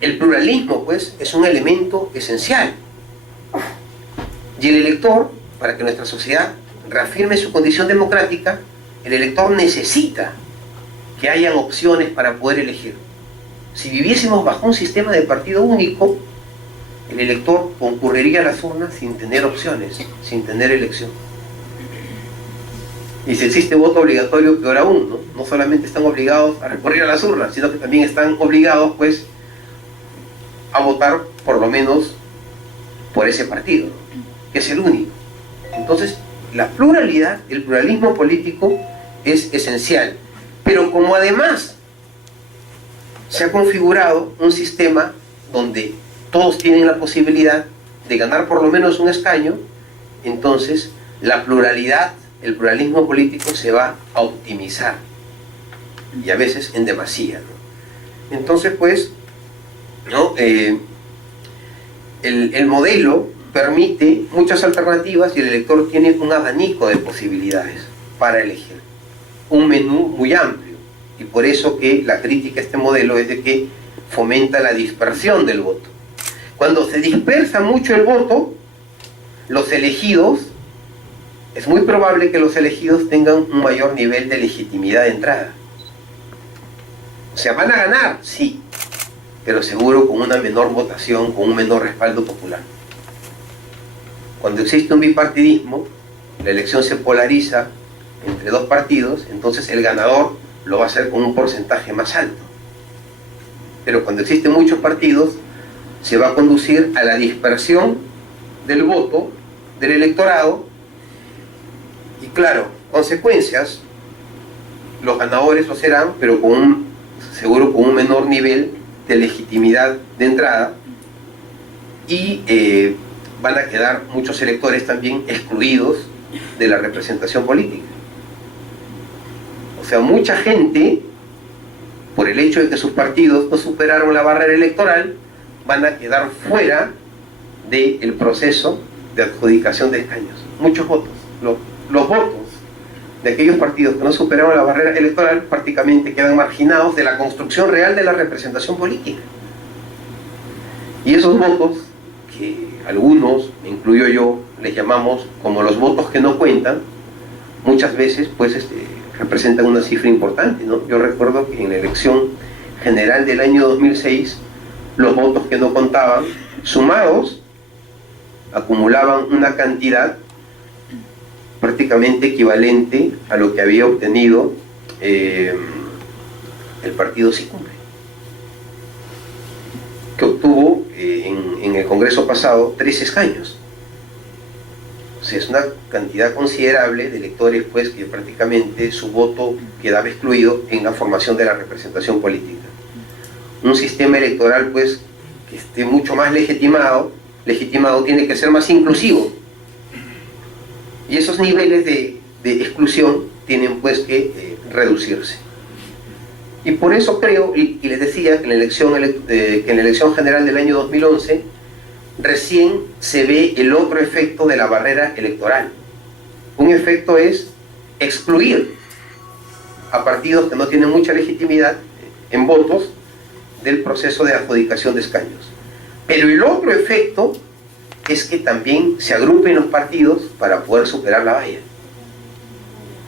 el pluralismo, pues, es un elemento esencial. Y el elector, para que nuestra sociedad reafirme su condición democrática, el elector necesita que hayan opciones para poder elegir. Si viviésemos bajo un sistema de partido único, el elector concurriría a las urnas sin tener opciones, sin tener elección. Y si existe voto obligatorio, peor aún, ¿no? No solamente están obligados a recurrir a las urnas, sino que también están obligados, pues, a votar por lo menos por ese partido, ¿no? Que es el único. Entonces, la pluralidad, el pluralismo político es esencial. Pero como además se ha configurado un sistema donde todos tienen la posibilidad de ganar por lo menos un escaño, entonces la pluralidad, el pluralismo político se va a optimizar, y a veces en demasía, ¿no? Entonces, pues, ¿no? El modelo permite muchas alternativas y el elector tiene un abanico de posibilidades para elegir, un menú muy amplio, y por eso que la crítica a este modelo es de que fomenta la dispersión del voto. Cuando se dispersa mucho el voto, los elegidos, es muy probable que los elegidos tengan un mayor nivel de legitimidad de entrada. O sea, van a ganar, sí, pero seguro con una menor votación, con un menor respaldo popular. Cuando existe un bipartidismo, la elección se polariza entre dos partidos, entonces el ganador lo va a hacer con un porcentaje más alto. Pero cuando existen muchos partidos, se va a conducir a la dispersión del voto del electorado, y claro, consecuencias, los ganadores lo serán, pero seguro con un menor nivel de legitimidad de entrada, y van a quedar muchos electores también excluidos de la representación política. O sea, mucha gente, por el hecho de que sus partidos no superaron la barrera electoral, van a quedar fuera del proceso de adjudicación de escaños. Muchos votos. Los votos de aquellos partidos que no superaron la barrera electoral prácticamente quedan marginados de la construcción real de la representación política. Y esos votos, que algunos, me incluyo yo, les llamamos como los votos que no cuentan, muchas veces pues representan una cifra importante, ¿no? Yo recuerdo que en la elección general del año 2006, los votos que no contaban, sumados, acumulaban una cantidad prácticamente equivalente a lo que había obtenido el partido Sí Cumple, que obtuvo en el Congreso pasado 3 escaños. O sea, es una cantidad considerable de electores, pues, que prácticamente su voto quedaba excluido en la formación de la representación política. Un sistema electoral, pues, que esté mucho más legitimado tiene que ser más inclusivo. Y esos niveles de exclusión tienen, pues, que reducirse. Y por eso creo, y les decía, que en la elección general del año 2011, recién se ve el otro efecto de la barrera electoral. Un efecto es excluir a partidos que no tienen mucha legitimidad en votos del proceso de adjudicación de escaños. Pero el otro efecto es que también se agrupen los partidos para poder superar la valla.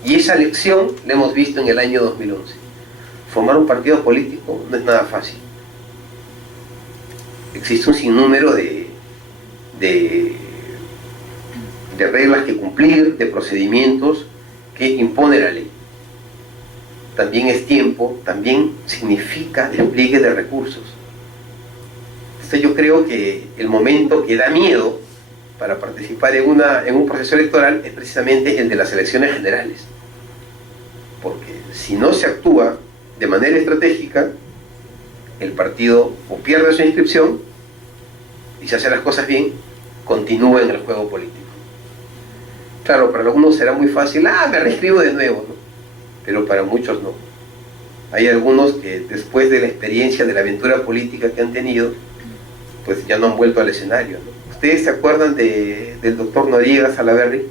Y esa lección la hemos visto en el año 2011. Formar un partido político no es nada fácil. Existe un sinnúmero de reglas que cumplir, de procedimientos que impone la ley. También es tiempo, también significa despliegue de recursos. Entonces yo creo que el momento que da miedo para participar en un proceso electoral es precisamente el de las elecciones generales. Porque si no se actúa de manera estratégica, el partido o pierde su inscripción, y si hace las cosas bien, continúa en el juego político. Claro, para algunos será muy fácil, me reescribo de nuevo, ¿no? Pero para muchos no. Hay algunos que después de la experiencia, de la aventura política que han tenido, pues ya no han vuelto al escenario, ¿no? ¿Ustedes se acuerdan del doctor Noriega Salaverry,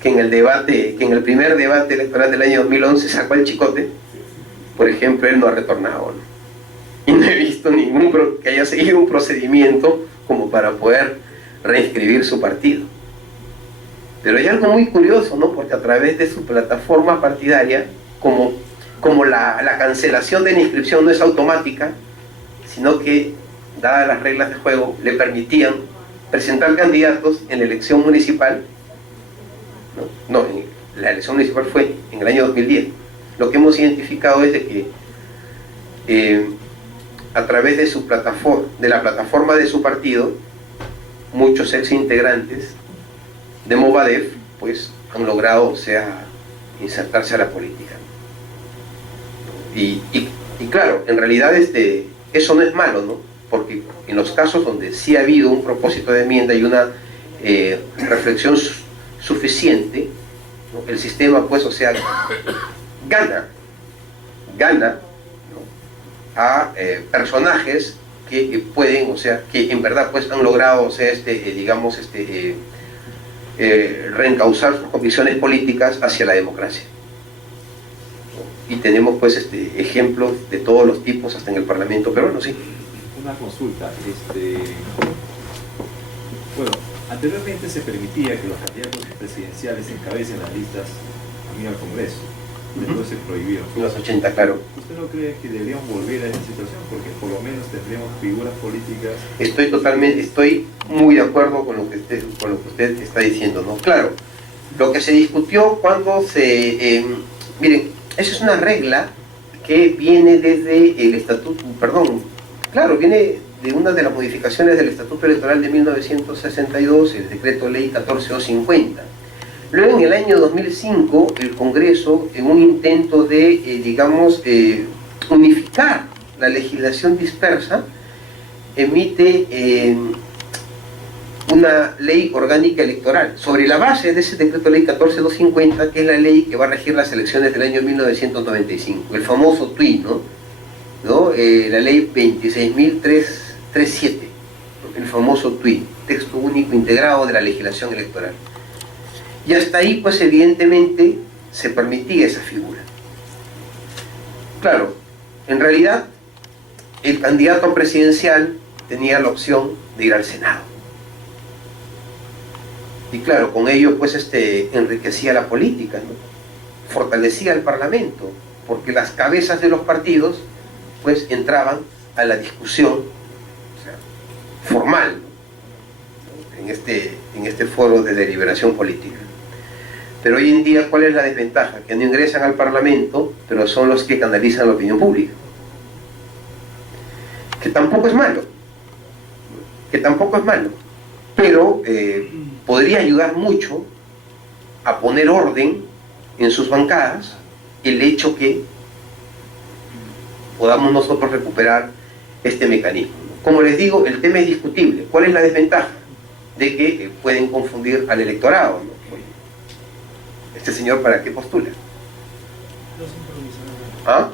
que en el primer debate electoral del año 2011 sacó el chicote? por ejemplo, él no ha retornado, ¿no? Y no he visto que haya seguido un procedimiento como para poder reinscribir su partido. Pero hay algo muy curioso, ¿no? Porque a través de su plataforma partidaria, como la cancelación de la inscripción no es automática, sino que, dadas las reglas de juego, le permitían presentar candidatos en la elección municipal. No, la elección municipal fue en el año 2010. Lo que hemos identificado es de que a través de su plataforma, de la plataforma de su partido, muchos ex integrantes de Movadef pues han logrado, o sea, insertarse a la política. Y claro, en realidad eso no es malo, ¿no? Porque en los casos donde sí ha habido un propósito de enmienda y una reflexión suficiente, ¿no? El sistema, pues, o sea, gana, ¿no? A personajes que pueden, o sea, que en verdad, pues, han logrado, o sea, digamos, reencauzar sus convicciones políticas hacia la democracia. Y tenemos, pues, ejemplos de todos los tipos, hasta en el Parlamento peruano, sí. Una consulta, bueno, anteriormente se permitía que los candidatos presidenciales encabecen las listas a al Congreso, después se prohibieron. En los 80, claro. ¿Usted no cree que deberíamos volver a esa situación? Porque por lo menos tendríamos figuras políticas. Estoy muy de acuerdo con lo que usted está diciendo, ¿no? Claro, lo que se discutió cuando miren, esa es una regla que viene desde el estatuto, claro, viene de una de las modificaciones del Estatuto Electoral de 1962, el Decreto Ley 14250. Luego, en el año 2005, el Congreso, en un intento de, unificar la legislación dispersa, emite una ley orgánica electoral, sobre la base de ese Decreto Ley 14250, que es la ley que va a regir las elecciones del año 1995, el famoso TUI, ¿no? La ley 26.337, el famoso TUI, Texto Único Integrado de la Legislación Electoral. Y hasta ahí, pues, evidentemente, se permitía esa figura. Claro, en realidad, el candidato presidencial tenía la opción de ir al Senado. Y claro, con ello, pues, enriquecía la política, ¿no? Fortalecía el Parlamento, porque las cabezas de los partidos, pues, entraban a la discusión, o sea, formal, ¿no? en este foro de deliberación política. Pero hoy en día, ¿cuál es la desventaja? Que no ingresan al Parlamento, pero son los que canalizan la opinión pública. Que tampoco es malo. Pero podría ayudar mucho a poner orden en sus bancadas el hecho que podamos nosotros recuperar este mecanismo. Como les digo, el tema es discutible. ¿Cuál es la desventaja? De que pueden confundir al electorado, ¿no? ¿Este señor para qué postula? Los improvisadores. ¿Ah?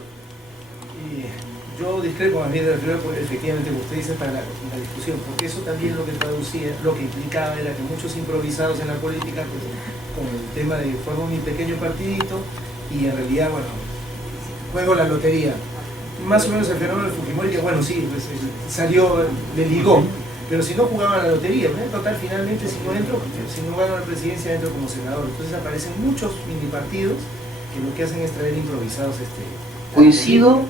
Yo discrepo más bien de efectivamente, como usted dice, para la discusión, porque eso también lo que traducía, lo que implicaba era que muchos improvisados en la política, pues, con el tema de formar mi pequeño partidito, y en realidad, bueno, juego la lotería. Más o menos el fenómeno de Fujimori, que bueno, sí, pues, salió, le ligó, pero si no jugaban la lotería, ¿no? Total, finalmente, si no gano la presidencia, entro como senador. Entonces aparecen muchos mini partidos que lo que hacen es traer improvisados. Coincido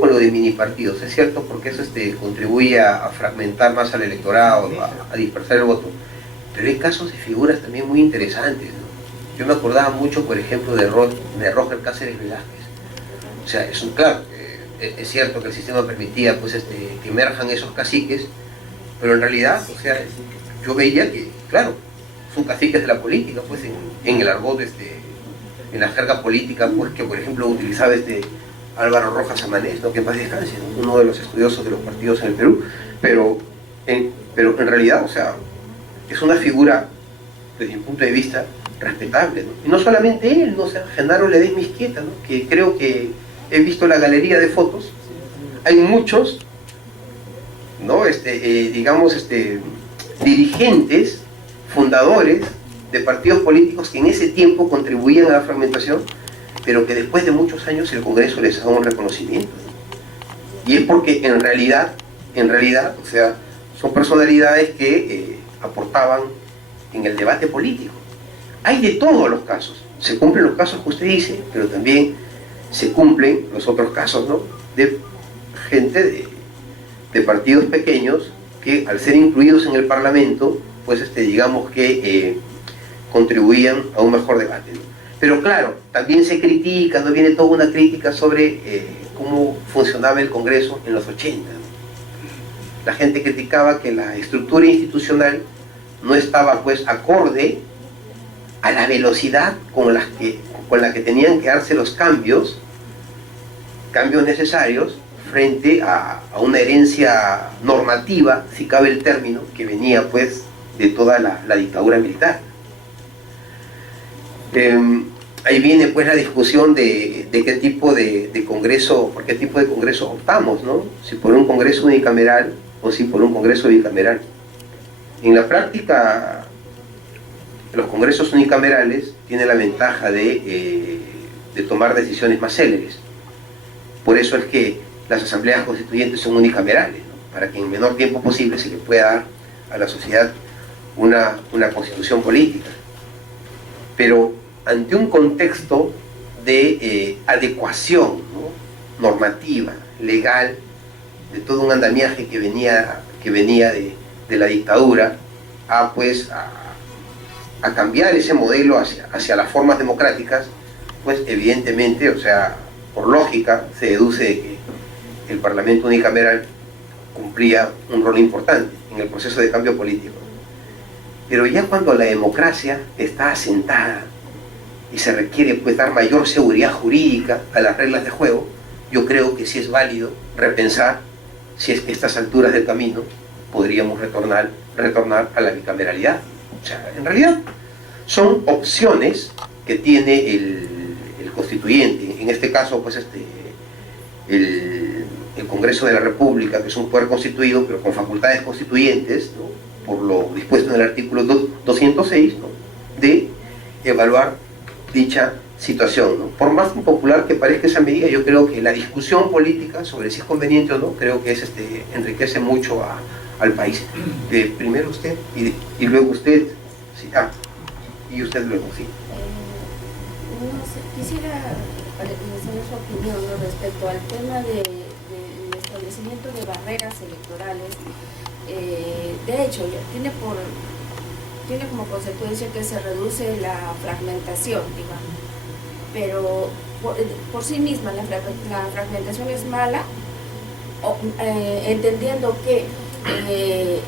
con lo de mini partidos, es cierto, porque eso contribuye a fragmentar más al electorado, a dispersar el voto. Pero hay casos de figuras también muy interesantes, ¿no? Yo me acordaba mucho, por ejemplo, de Roger Cáceres Velázquez. O sea, claro, es cierto que el sistema permitía, pues, que emerjan esos caciques, pero en realidad, o sea, yo veía que, claro, son caciques de la política, pues, en el argot, en la jerga política, pues, que por ejemplo utilizaba Álvaro Rojas Amanés, ¿no? Que en paz descanse, ¿no? Uno de los estudiosos de los partidos en el Perú, pero en realidad, o sea, es una figura, desde mi punto de vista, respetable, ¿no? Y no solamente él, ¿no? O sea, Genaro Ledesma Izquieta, ¿no? Que creo que he visto la galería de fotos, hay muchos, ¿no? Dirigentes, fundadores de partidos políticos que en ese tiempo contribuían a la fragmentación, pero que después de muchos años el Congreso les ha dado un reconocimiento. Y es porque en realidad, o sea, son personalidades que aportaban en el debate político. Hay de todos los casos. Se cumplen los casos que usted dice, pero también se cumplen los otros casos, ¿no?, de gente de partidos pequeños que, al ser incluidos en el Parlamento, pues digamos que contribuían a un mejor debate, ¿no? Pero claro, también se critica, no viene toda una crítica sobre cómo funcionaba el Congreso en los 80, ¿no? La gente criticaba que la estructura institucional no estaba pues acorde a la velocidad con la que tenían que darse los cambios necesarios frente a una herencia normativa, si cabe el término, que venía pues de toda la dictadura militar. Ahí viene pues la discusión de qué tipo de Congreso, por qué tipo de Congreso optamos, ¿no? Si por un Congreso unicameral o si por un Congreso bicameral. En la práctica, los Congresos unicamerales tienen la ventaja de tomar decisiones más céleres. Por eso es que las asambleas constituyentes son unicamerales, ¿no?, para que en menor tiempo posible se le pueda dar a la sociedad una constitución política. Pero ante un contexto de adecuación, ¿no?, normativa, legal, de todo un andamiaje que venía de la dictadura, a cambiar ese modelo hacia las formas democráticas, pues evidentemente, o sea, por lógica, se deduce de que el Parlamento unicameral cumplía un rol importante en el proceso de cambio político. Pero ya cuando la democracia está asentada y se requiere pues dar mayor seguridad jurídica a las reglas de juego, yo creo que sí es válido repensar si es que a estas alturas del camino podríamos retornar a la bicameralidad. O sea, en realidad son opciones que tiene el constituyente, en este caso pues el Congreso de la República, que es un poder constituido pero con facultades constituyentes, ¿no?, por lo dispuesto en el artículo 206, ¿no?, de evaluar dicha situación, ¿no? Por más impopular que parezca esa medida, yo creo que la discusión política sobre si es conveniente o no, creo que enriquece mucho al país. Primero usted y luego usted, sí, y usted luego, sí. No sé, quisiera saber su opinión, ¿no?, respecto al tema del establecimiento de barreras electorales. De hecho, tiene como consecuencia que se reduce la fragmentación, digamos, pero por sí misma la fragmentación es mala, entendiendo que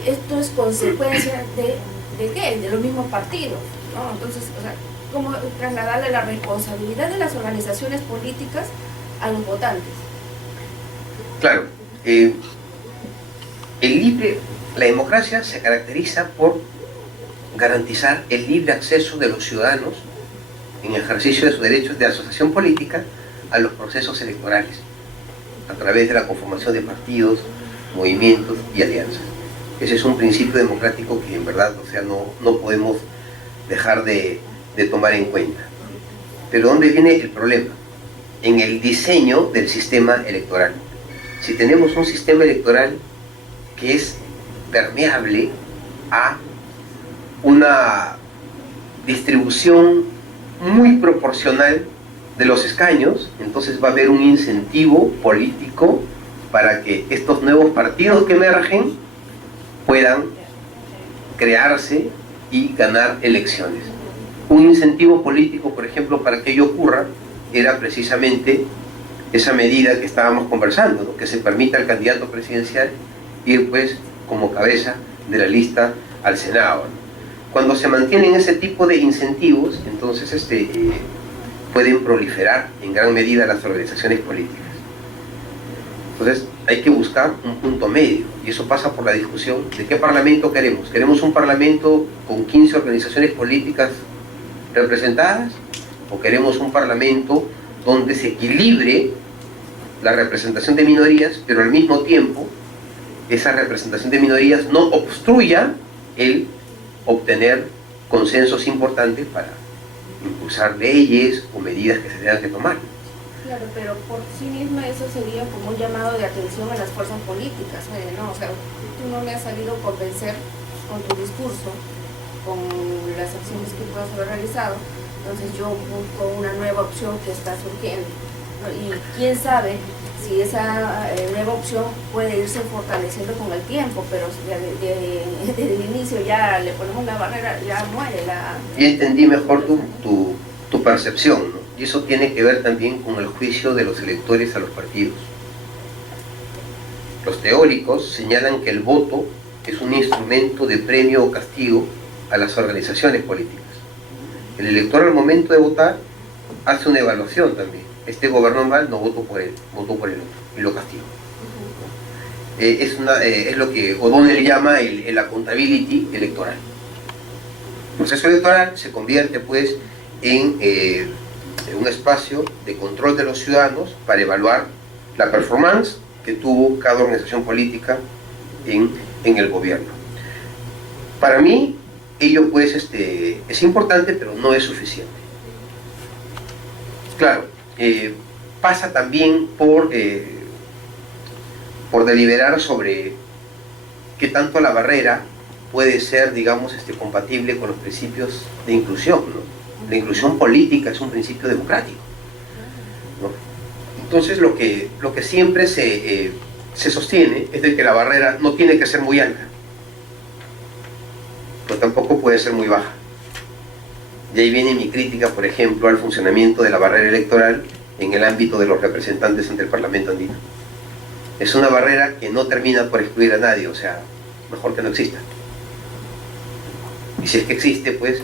esto es consecuencia ¿de qué? De los mismos partidos, ¿no? Entonces, o sea, ¿cómo trasladarle la responsabilidad de las organizaciones políticas a los votantes? Claro, la democracia se caracteriza por garantizar el libre acceso de los ciudadanos en ejercicio de sus derechos de asociación política a los procesos electorales, a través de la conformación de partidos, movimientos y alianzas. Ese es un principio democrático que en verdad, o sea, no podemos dejar de tomar en cuenta. Pero ¿dónde viene el problema? En el diseño del sistema electoral. Si tenemos un sistema electoral que es permeable a una distribución muy proporcional de los escaños, entonces va a haber un incentivo político para que estos nuevos partidos que emergen puedan crearse y ganar elecciones. Un incentivo político, por ejemplo, para que ello ocurra, era precisamente esa medida que estábamos conversando, ¿no?, que se permita al candidato presidencial ir pues como cabeza de la lista al Senado, ¿no? Cuando se mantienen ese tipo de incentivos, entonces pueden proliferar en gran medida las organizaciones políticas. Entonces hay que buscar un punto medio, y eso pasa por la discusión de qué parlamento queremos. ¿Queremos un parlamento con 15 organizaciones políticas representadas? ¿O queremos un parlamento donde se equilibre la representación de minorías, pero al mismo tiempo esa representación de minorías no obstruya el obtener consensos importantes para impulsar leyes o medidas que se tengan que tomar. Claro, pero por sí misma eso sería como un llamado de atención a las fuerzas políticas, ¿no? O sea, tú no me has sabido convencer con tu discurso, con las acciones que tú has realizado, entonces yo busco una nueva opción que está surgiendo, ¿no? Y quién sabe si esa nueva opción puede irse fortaleciendo con el tiempo, pero desde el inicio ya le ponemos la barrera, ya muere la... Y entendí mejor tu percepción, ¿no? Y eso tiene que ver también con el juicio de los electores a los partidos. Los teóricos señalan que el voto es un instrumento de premio o castigo a las organizaciones políticas. El elector al momento de votar hace una evaluación también. Este gobernó mal, no voto por él, voto por el otro y lo castigo. Es lo que O'Donnell llama el accountability electoral. El proceso electoral se convierte pues en un espacio de control de los ciudadanos para evaluar la performance que tuvo cada organización política en el gobierno. Para mí, ello pues es importante, pero no es suficiente. Claro, pasa también por deliberar sobre qué tanto la barrera puede ser, digamos, compatible con los principios de inclusión, ¿no? La inclusión política es un principio democrático, ¿no? Entonces lo que siempre se sostiene es de que la barrera no tiene que ser muy alta, pero tampoco puede ser muy baja. Y ahí viene mi crítica, por ejemplo, al funcionamiento de la barrera electoral en el ámbito de los representantes ante el Parlamento andino. Es una barrera que no termina por excluir a nadie, o sea, mejor que no exista. Y si es que existe, pues,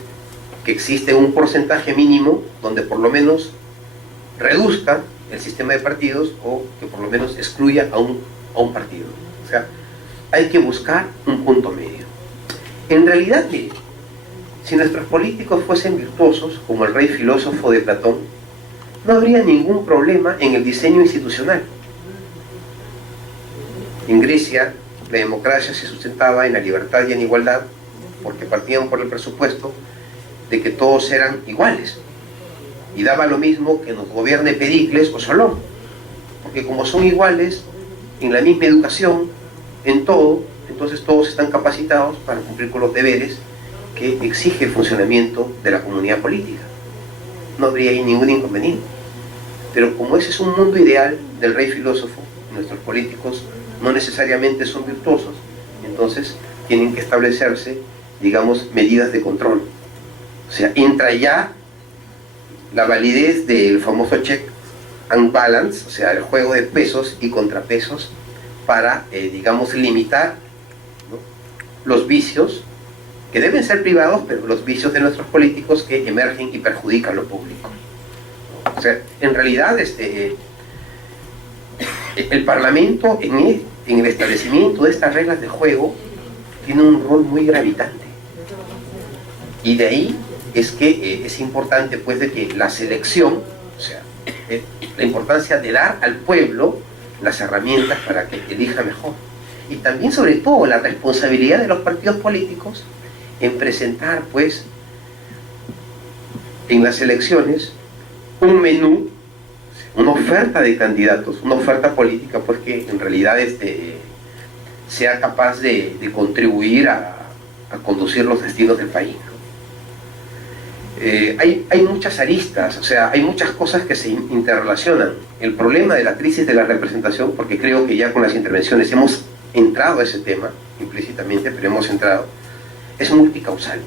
que existe un porcentaje mínimo donde por lo menos reduzca el sistema de partidos o que por lo menos excluya a un partido. O sea, hay que buscar un punto medio. En realidad, mire, si nuestros políticos fuesen virtuosos, como el rey filósofo de Platón, no habría ningún problema en el diseño institucional. En Grecia, la democracia se sustentaba en la libertad y en igualdad, porque partían por el presupuesto de que todos eran iguales. Y daba lo mismo que nos gobierne Pericles o Solón, porque como son iguales en la misma educación, en todo, entonces todos están capacitados para cumplir con los deberes que exige el funcionamiento de la comunidad política. No habría ahí ningún inconveniente. Pero como ese es un mundo ideal del rey filósofo, nuestros políticos no necesariamente son virtuosos, entonces tienen que establecerse, digamos, medidas de control. O sea, entra ya la validez del famoso check and balance, o sea, el juego de pesos y contrapesos para, digamos, limitar, ¿no?, los vicios que deben ser privados, pero los vicios de nuestros políticos que emergen y perjudican lo público. O sea, en realidad el Parlamento en el establecimiento de estas reglas de juego tiene un rol muy gravitante. Y de ahí es que es importante pues de que la selección, o sea, la importancia de dar al pueblo las herramientas para que elija mejor. Y también sobre todo la responsabilidad de los partidos políticos en presentar pues en las elecciones un menú, una oferta de candidatos, una oferta política pues que en realidad sea capaz de contribuir a conducir los destinos del país. Hay muchas aristas, o sea, hay muchas cosas que se interrelacionan. El problema de la crisis de la representación, porque creo que ya con las intervenciones hemos entrado a ese tema, implícitamente, pero hemos entrado, es multicausal.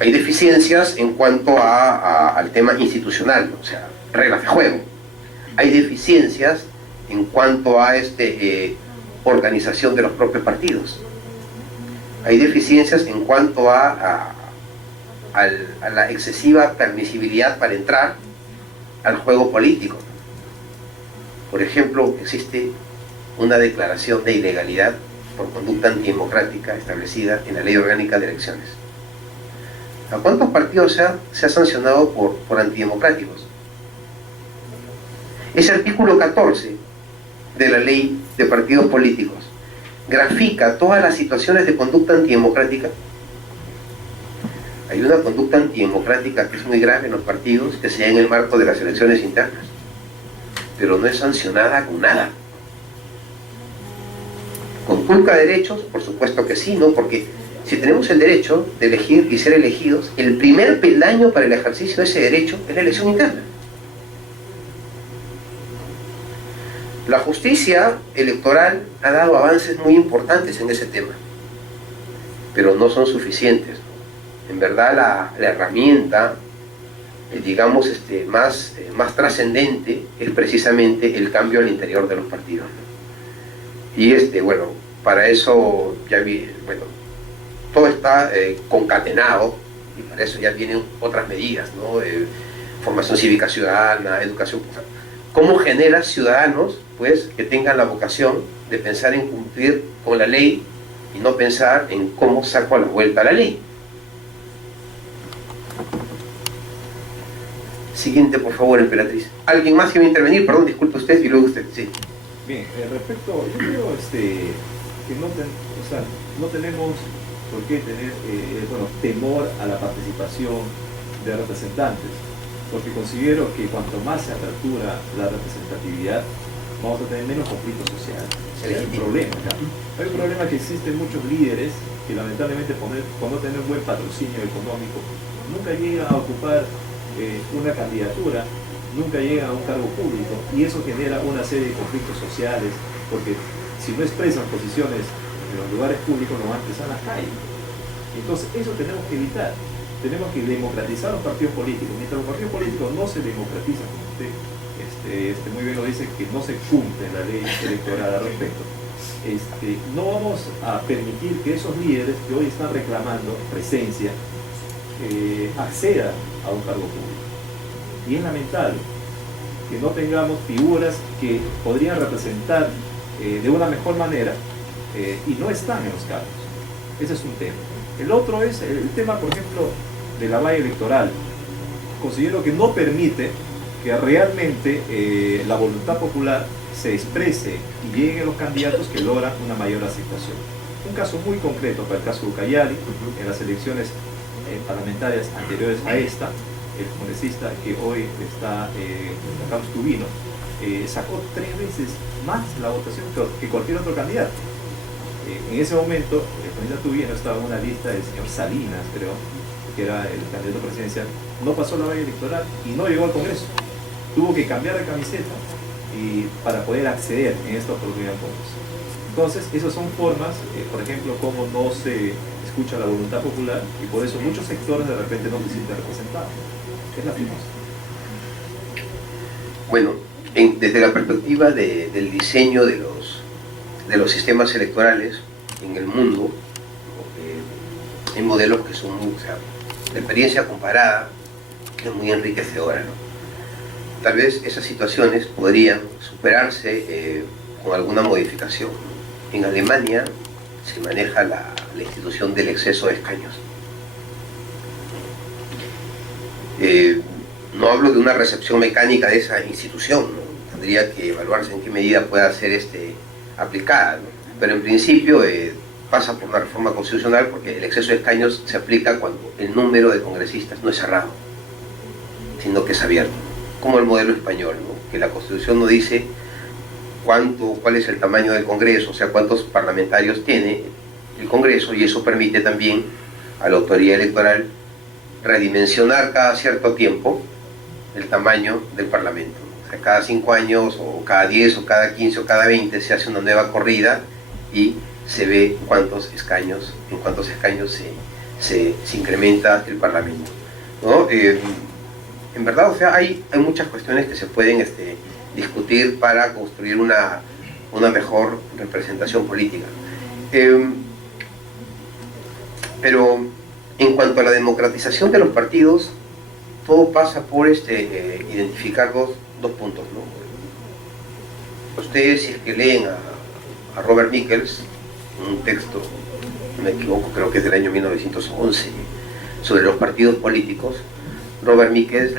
Hay deficiencias en cuanto al tema institucional, o sea, reglas de juego. Hay deficiencias en cuanto a organización de los propios partidos. Hay deficiencias en cuanto a la excesiva permisibilidad para entrar al juego político. Por ejemplo, existe una declaración de ilegalidad por conducta antidemocrática establecida en la Ley Orgánica de Elecciones. ¿A cuántos partidos se ha sancionado por antidemocráticos? Ese artículo 14 de la Ley de Partidos Políticos grafica todas las situaciones de conducta antidemocrática Hay una conducta antidemocrática que es muy grave en los partidos, que se da en el marco de las elecciones internas, pero no es sancionada con nada. ¿Conculca derechos? Por supuesto que sí, ¿no? Porque si tenemos el derecho de elegir y ser elegidos, el primer peldaño para el ejercicio de ese derecho es la elección interna. La justicia electoral ha dado avances muy importantes en ese tema, pero no son suficientes. En verdad la herramienta, digamos, más trascendente es precisamente el cambio al interior de los partidos, ¿no? Y bueno, para eso ya todo está concatenado, y para eso ya vienen otras medidas, ¿no? Formación cívica ciudadana, educación. ¿Cómo generas ciudadanos, pues, que tengan la vocación de pensar en cumplir con la ley y no pensar en cómo saco a la vuelta a la ley? Siguiente, por favor, Emperatriz. ¿Alguien más que va a intervenir? Perdón, disculpe usted y luego usted. Sí. Bien, respecto, yo creo que no tenemos por qué tener temor a la participación de representantes, porque considero que cuanto más se apertura la representatividad, vamos a tener menos conflictos sociales. Hay un problema acá. Hay un problema que existen muchos líderes que lamentablemente por no tener un buen patrocinio económico nunca llegan a ocupar una candidatura, nunca llegan a un cargo público, y eso genera una serie de conflictos sociales, porque si no expresan posiciones en los lugares públicos no van a empezar a las calles. Entonces eso tenemos que evitar. Tenemos que democratizar los partidos políticos. Mientras los partidos políticos no se democratizan, como usted muy bien lo dice, que no se cumple la ley electoral al respecto, no vamos a permitir que esos líderes que hoy están reclamando presencia accedan a un cargo público. Y es lamentable que no tengamos figuras que podrían representar de una mejor manera y no están en los cargos. Ese es un tema. El otro es el tema, por ejemplo, de la valla electoral. Considero que no permite que realmente la voluntad popular se exprese y lleguen los candidatos que logran una mayor aceptación. Un caso muy concreto para el caso de Ucayali, en las elecciones parlamentarias anteriores a esta, el congresista que hoy está, Carlos Tubino, sacó 3 veces más la votación que cualquier otro candidato. En ese momento, el candidato Tubino estaba en una lista del señor Salinas, creo, que era el candidato presidencial. No pasó la valla electoral y no llegó al Congreso. Tuvo que cambiar de camiseta para poder acceder en esta oportunidad al Congreso. Entonces, esas son formas, por ejemplo, como no se escucha la voluntad popular, y por eso muchos sectores de repente no se sienten representados. Es lastimoso. Bueno, desde la perspectiva del diseño de los sistemas electorales en el mundo, hay modelos que son la experiencia comparada es muy enriquecedora, ¿no? Tal vez esas situaciones podrían superarse con alguna modificación. En Alemania se maneja la institución del exceso de escaños. No hablo de una recepción mecánica de esa institución, ¿no? Tendría que evaluarse en qué medida pueda ser aplicada, ¿no? Pero en principio pasa por una reforma constitucional, porque el exceso de escaños se aplica cuando el número de congresistas no es cerrado, sino que es abierto, como el modelo español, ¿no? Que la Constitución no dice cuál es el tamaño del Congreso, o sea, cuántos parlamentarios tiene el Congreso, y eso permite también a la autoridad electoral redimensionar cada cierto tiempo el tamaño del Parlamento. O sea, cada 5 años, o cada 10, o cada 15, o cada 20 se hace una nueva corrida y se ve en cuántos escaños se incrementa el Parlamento, ¿no? En verdad, o sea, hay muchas cuestiones que se pueden discutir para construir una mejor representación política. Pero en cuanto a la democratización de los partidos, todo pasa por identificar dos puntos, ¿no? Ustedes, si es que leen a Robert Michels, un texto, no me equivoco, creo que es del año 1911, sobre los partidos políticos, Robert Michels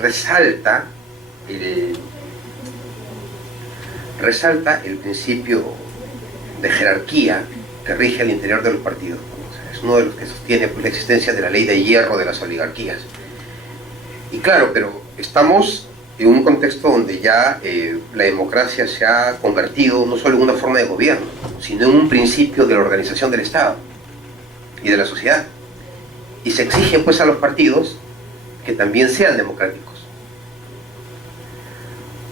resalta el principio de jerarquía que rige al interior de los partidos. O sea, es uno de los que sostiene pues, la existencia de la ley de hierro de las oligarquías. Y claro, pero estamos en un contexto donde ya la democracia se ha convertido no solo en una forma de gobierno, sino en un principio de la organización del Estado y de la sociedad. Y se exige pues a los partidos que también sean democráticos.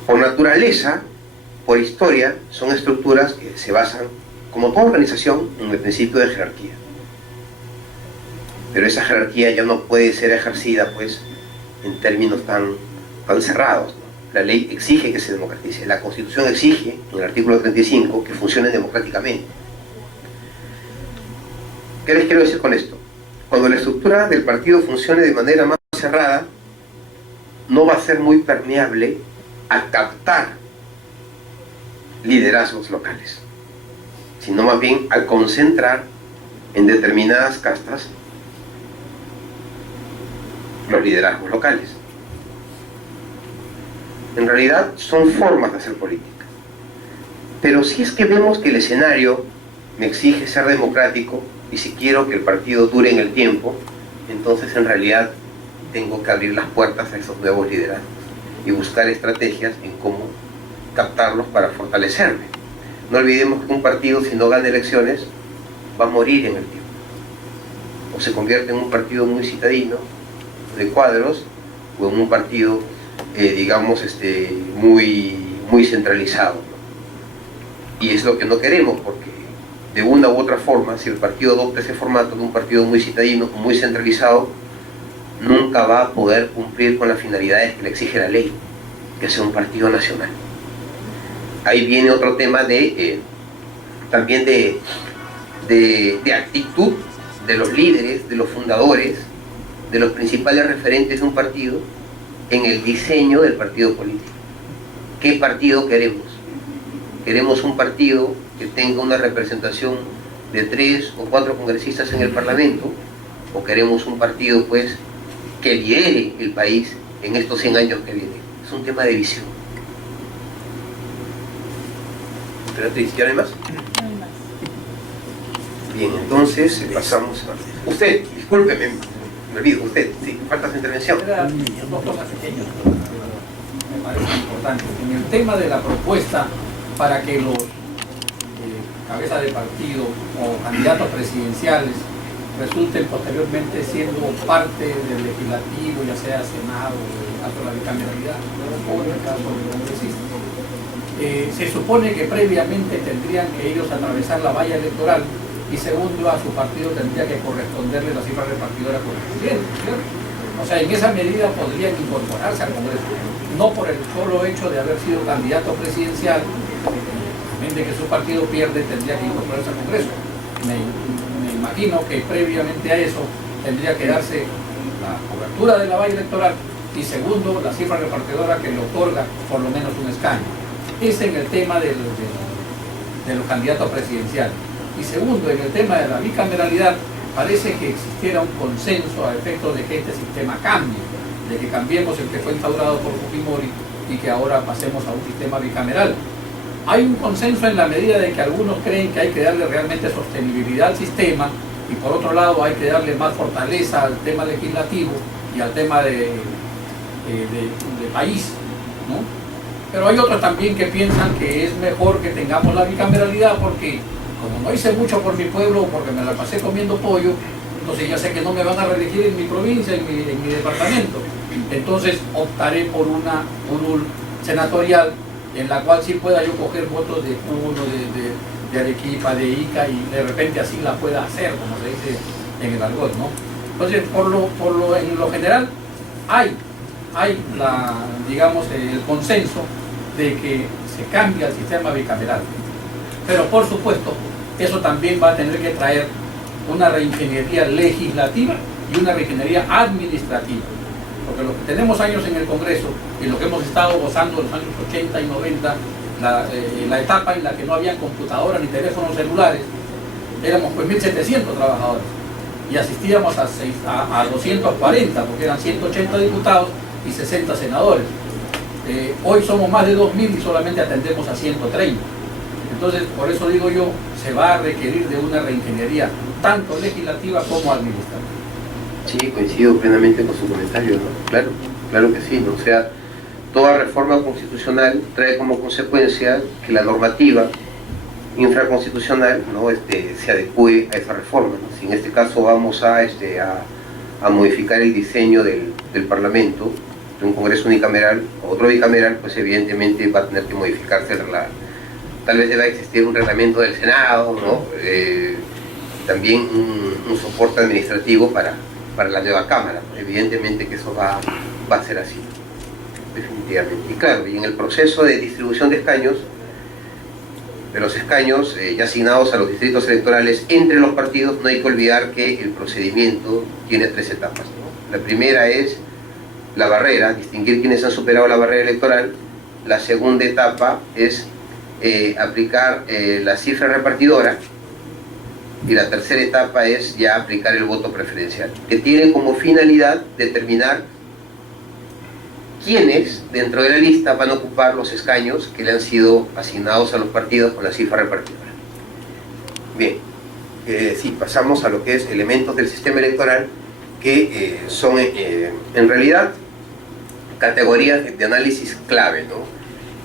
Por naturaleza, por historia, son estructuras que se basan, como toda organización, en el principio de jerarquía. Pero esa jerarquía ya no puede ser ejercida pues en términos tan cerrados, ¿no? La ley exige que se democratice, la Constitución exige, en el artículo 35, que funcione democráticamente. ¿Qué les quiero decir con esto? Cuando la estructura del partido funcione de manera más cerrada, no va a ser muy permeable a captar liderazgos locales, sino más bien a concentrar en determinadas castas los liderazgos locales. En realidad son formas de hacer política. Pero si es que vemos que el escenario me exige ser democrático y si quiero que el partido dure en el tiempo, entonces en realidad tengo que abrir las puertas a esos nuevos liderazgos y buscar estrategias en cómo captarlos para fortalecerme. No olvidemos que un partido, si no gana elecciones, va a morir en el tiempo. O se convierte en un partido muy citadino, de cuadros, o en un partido, digamos, muy centralizado, ¿no? Y es lo que no queremos, porque de una u otra forma, si el partido adopta ese formato de un partido muy citadino, muy centralizado, nunca va a poder cumplir con las finalidades que le exige la ley, que sea un partido nacional. Ahí viene otro tema también de actitud de los líderes, de los fundadores, de los principales referentes de un partido en el diseño del partido político. ¿Qué partido queremos? ¿Queremos un partido que tenga una representación de 3 o 4 congresistas en el Parlamento? ¿O queremos un partido pues que lidere el país en estos 100 años que vienen? Es un tema de visión. Beatriz, ¿ya no hay más? No hay más. Bien, entonces pasamos a... Usted, discúlpeme, me olvido, usted, sí, falta su intervención. Dos cosas pequeñas, me parecen importantes. En el tema de la propuesta para que los cabezas de partido o candidatos presidenciales resulten posteriormente siendo parte del legislativo, ya sea Senado, en el caso de la bicameralidad, o en el caso de congresistas. Se supone que previamente tendrían que ellos atravesar la valla electoral y segundo, a su partido tendría que corresponderle la cifra repartidora correspondiente, ¿cierto? O sea, en esa medida podrían incorporarse al Congreso, no por el solo hecho de haber sido candidato presidencial, de que su partido pierde, tendría que incorporarse al Congreso. Me imagino que previamente a eso tendría que darse la cobertura de la valla electoral y segundo, la cifra repartidora que le otorga por lo menos un escaño. Es en el tema de los candidatos presidenciales. Y segundo, en el tema de la bicameralidad, parece que existiera un consenso a efectos de que este sistema cambie, de que cambiemos el que fue instaurado por Fujimori y que ahora pasemos a un sistema bicameral. Hay un consenso en la medida de que algunos creen que hay que darle realmente sostenibilidad al sistema y por otro lado hay que darle más fortaleza al tema legislativo y al tema de país, ¿no? Pero hay otros también que piensan que es mejor que tengamos la bicameralidad porque como no hice mucho por mi pueblo, porque me la pasé comiendo pollo, entonces ya sé que no me van a reelegir en mi provincia, en mi departamento. Entonces optaré por una curul senatorial en la cual sí pueda yo coger votos de Puno, de Arequipa, de Ica y de repente así la pueda hacer, como se dice en el argot, ¿no? Entonces, en lo general, hay digamos, el consenso de que se cambie el sistema bicameral. Pero por supuesto, eso también va a tener que traer una reingeniería legislativa y una reingeniería administrativa. Porque lo que tenemos años en el Congreso y lo que hemos estado gozando en los años 80 y 90, la etapa en la que no había computadoras ni teléfonos celulares, éramos pues 1.700 trabajadores y asistíamos a 240, porque eran 180 diputados y 60 senadores. Hoy somos más de 2.000 y solamente atendemos a 130. Entonces, por eso digo yo, se va a requerir de una reingeniería, tanto legislativa como administrativa. Sí, coincido plenamente con su comentario, ¿no? Claro, claro que sí, ¿no? O sea, toda reforma constitucional trae como consecuencia que la normativa infraconstitucional, ¿no? Se adecue a esa reforma, ¿no? Si en este caso vamos a modificar el diseño del Parlamento, de un Congreso unicameral o otro bicameral, pues evidentemente va a tener que modificarse tal vez deba existir un reglamento del Senado, ¿no? También un soporte administrativo para la nueva Cámara. Evidentemente que eso va a ser así, definitivamente. Y claro, y en el proceso de distribución de escaños, ya asignados a los distritos electorales entre los partidos, no hay que olvidar que el procedimiento tiene 3 etapas, ¿no? La primera es la barrera, distinguir quienes han superado la barrera electoral. La segunda etapa es aplicar la cifra repartidora, y la tercera etapa es ya aplicar el voto preferencial, que tiene como finalidad determinar quiénes dentro de la lista van a ocupar los escaños que le han sido asignados a los partidos con la cifra repartidora. Bien, sí, pasamos a lo que es elementos del sistema electoral que son en realidad categorías de análisis clave, ¿no?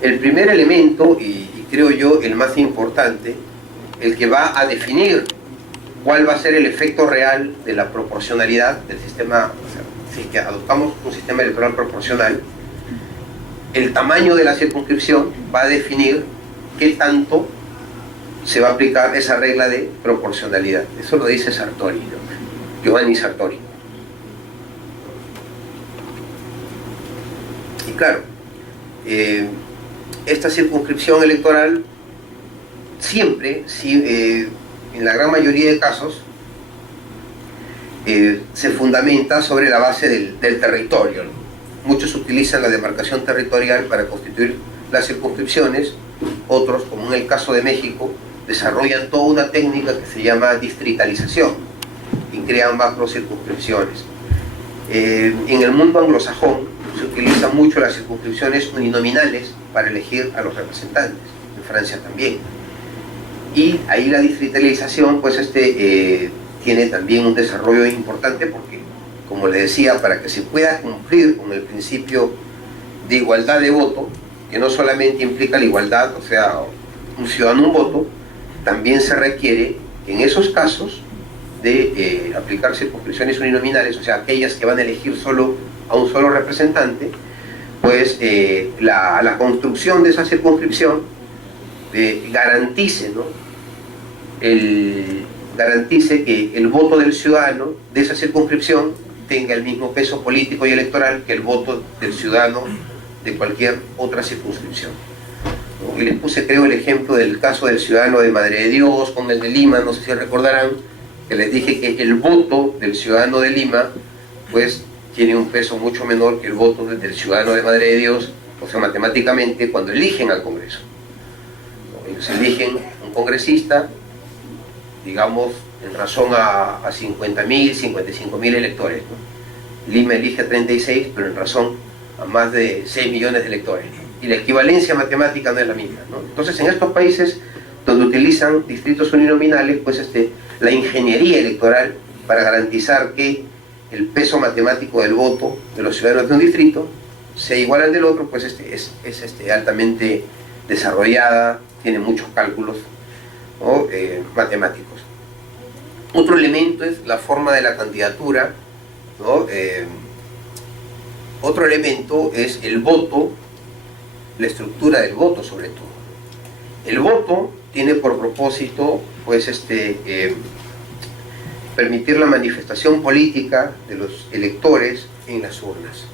El primer elemento, y creo yo el más importante, el que va a definir cuál va a ser el efecto real de la proporcionalidad del sistema, o sea, si que adoptamos un sistema electoral proporcional, el tamaño de la circunscripción va a definir qué tanto se va a aplicar esa regla de proporcionalidad. Eso lo dice Sartori, ¿no? Giovanni Sartori. Y claro, esta circunscripción electoral siempre, en la gran mayoría de casos, se fundamenta sobre la base del territorio, ¿no? Muchos utilizan la demarcación territorial para constituir las circunscripciones, otros, como en el caso de México, desarrollan toda una técnica que se llama distritalización y crean macro circunscripciones. En el mundo anglosajón se utilizan mucho las circunscripciones uninominales para elegir a los representantes, en Francia también. Y ahí la distritalización pues tiene también un desarrollo importante porque, como le decía, para que se pueda cumplir con el principio de igualdad de voto, que no solamente implica la igualdad, o sea, un ciudadano un voto, también se requiere en esos casos de aplicar circunscripciones uninominales, o sea, aquellas que van a elegir a un solo representante, pues la construcción de esa circunscripción garantice, ¿no? Garantice que el voto del ciudadano de esa circunscripción tenga el mismo peso político y electoral que el voto del ciudadano de cualquier otra circunscripción, ¿no? Y les puse, creo, el ejemplo del caso del ciudadano de Madre de Dios con el de Lima. No sé si recordarán que les dije que el voto del ciudadano de Lima pues tiene un peso mucho menor que el voto del ciudadano de Madre de Dios, o sea, matemáticamente, cuando eligen al Congreso, ¿no? Ellos eligen un congresista, digamos, en razón a 50.000, 55.000 electores, ¿no? Lima elige a 36, pero en razón a más de 6 millones de electores, y la equivalencia matemática no es la misma, ¿no? Entonces, en estos países donde utilizan distritos uninominales, pues la ingeniería electoral para garantizar que el peso matemático del voto de los ciudadanos de un distrito sea igual al del otro, pues es altamente desarrollada, tiene muchos cálculos, ¿no? Matemáticos. Otro elemento es la forma de la candidatura, ¿no? Otro elemento es el voto, la estructura del voto sobre todo. El voto tiene por propósito, pues, permitir la manifestación política de los electores en las urnas.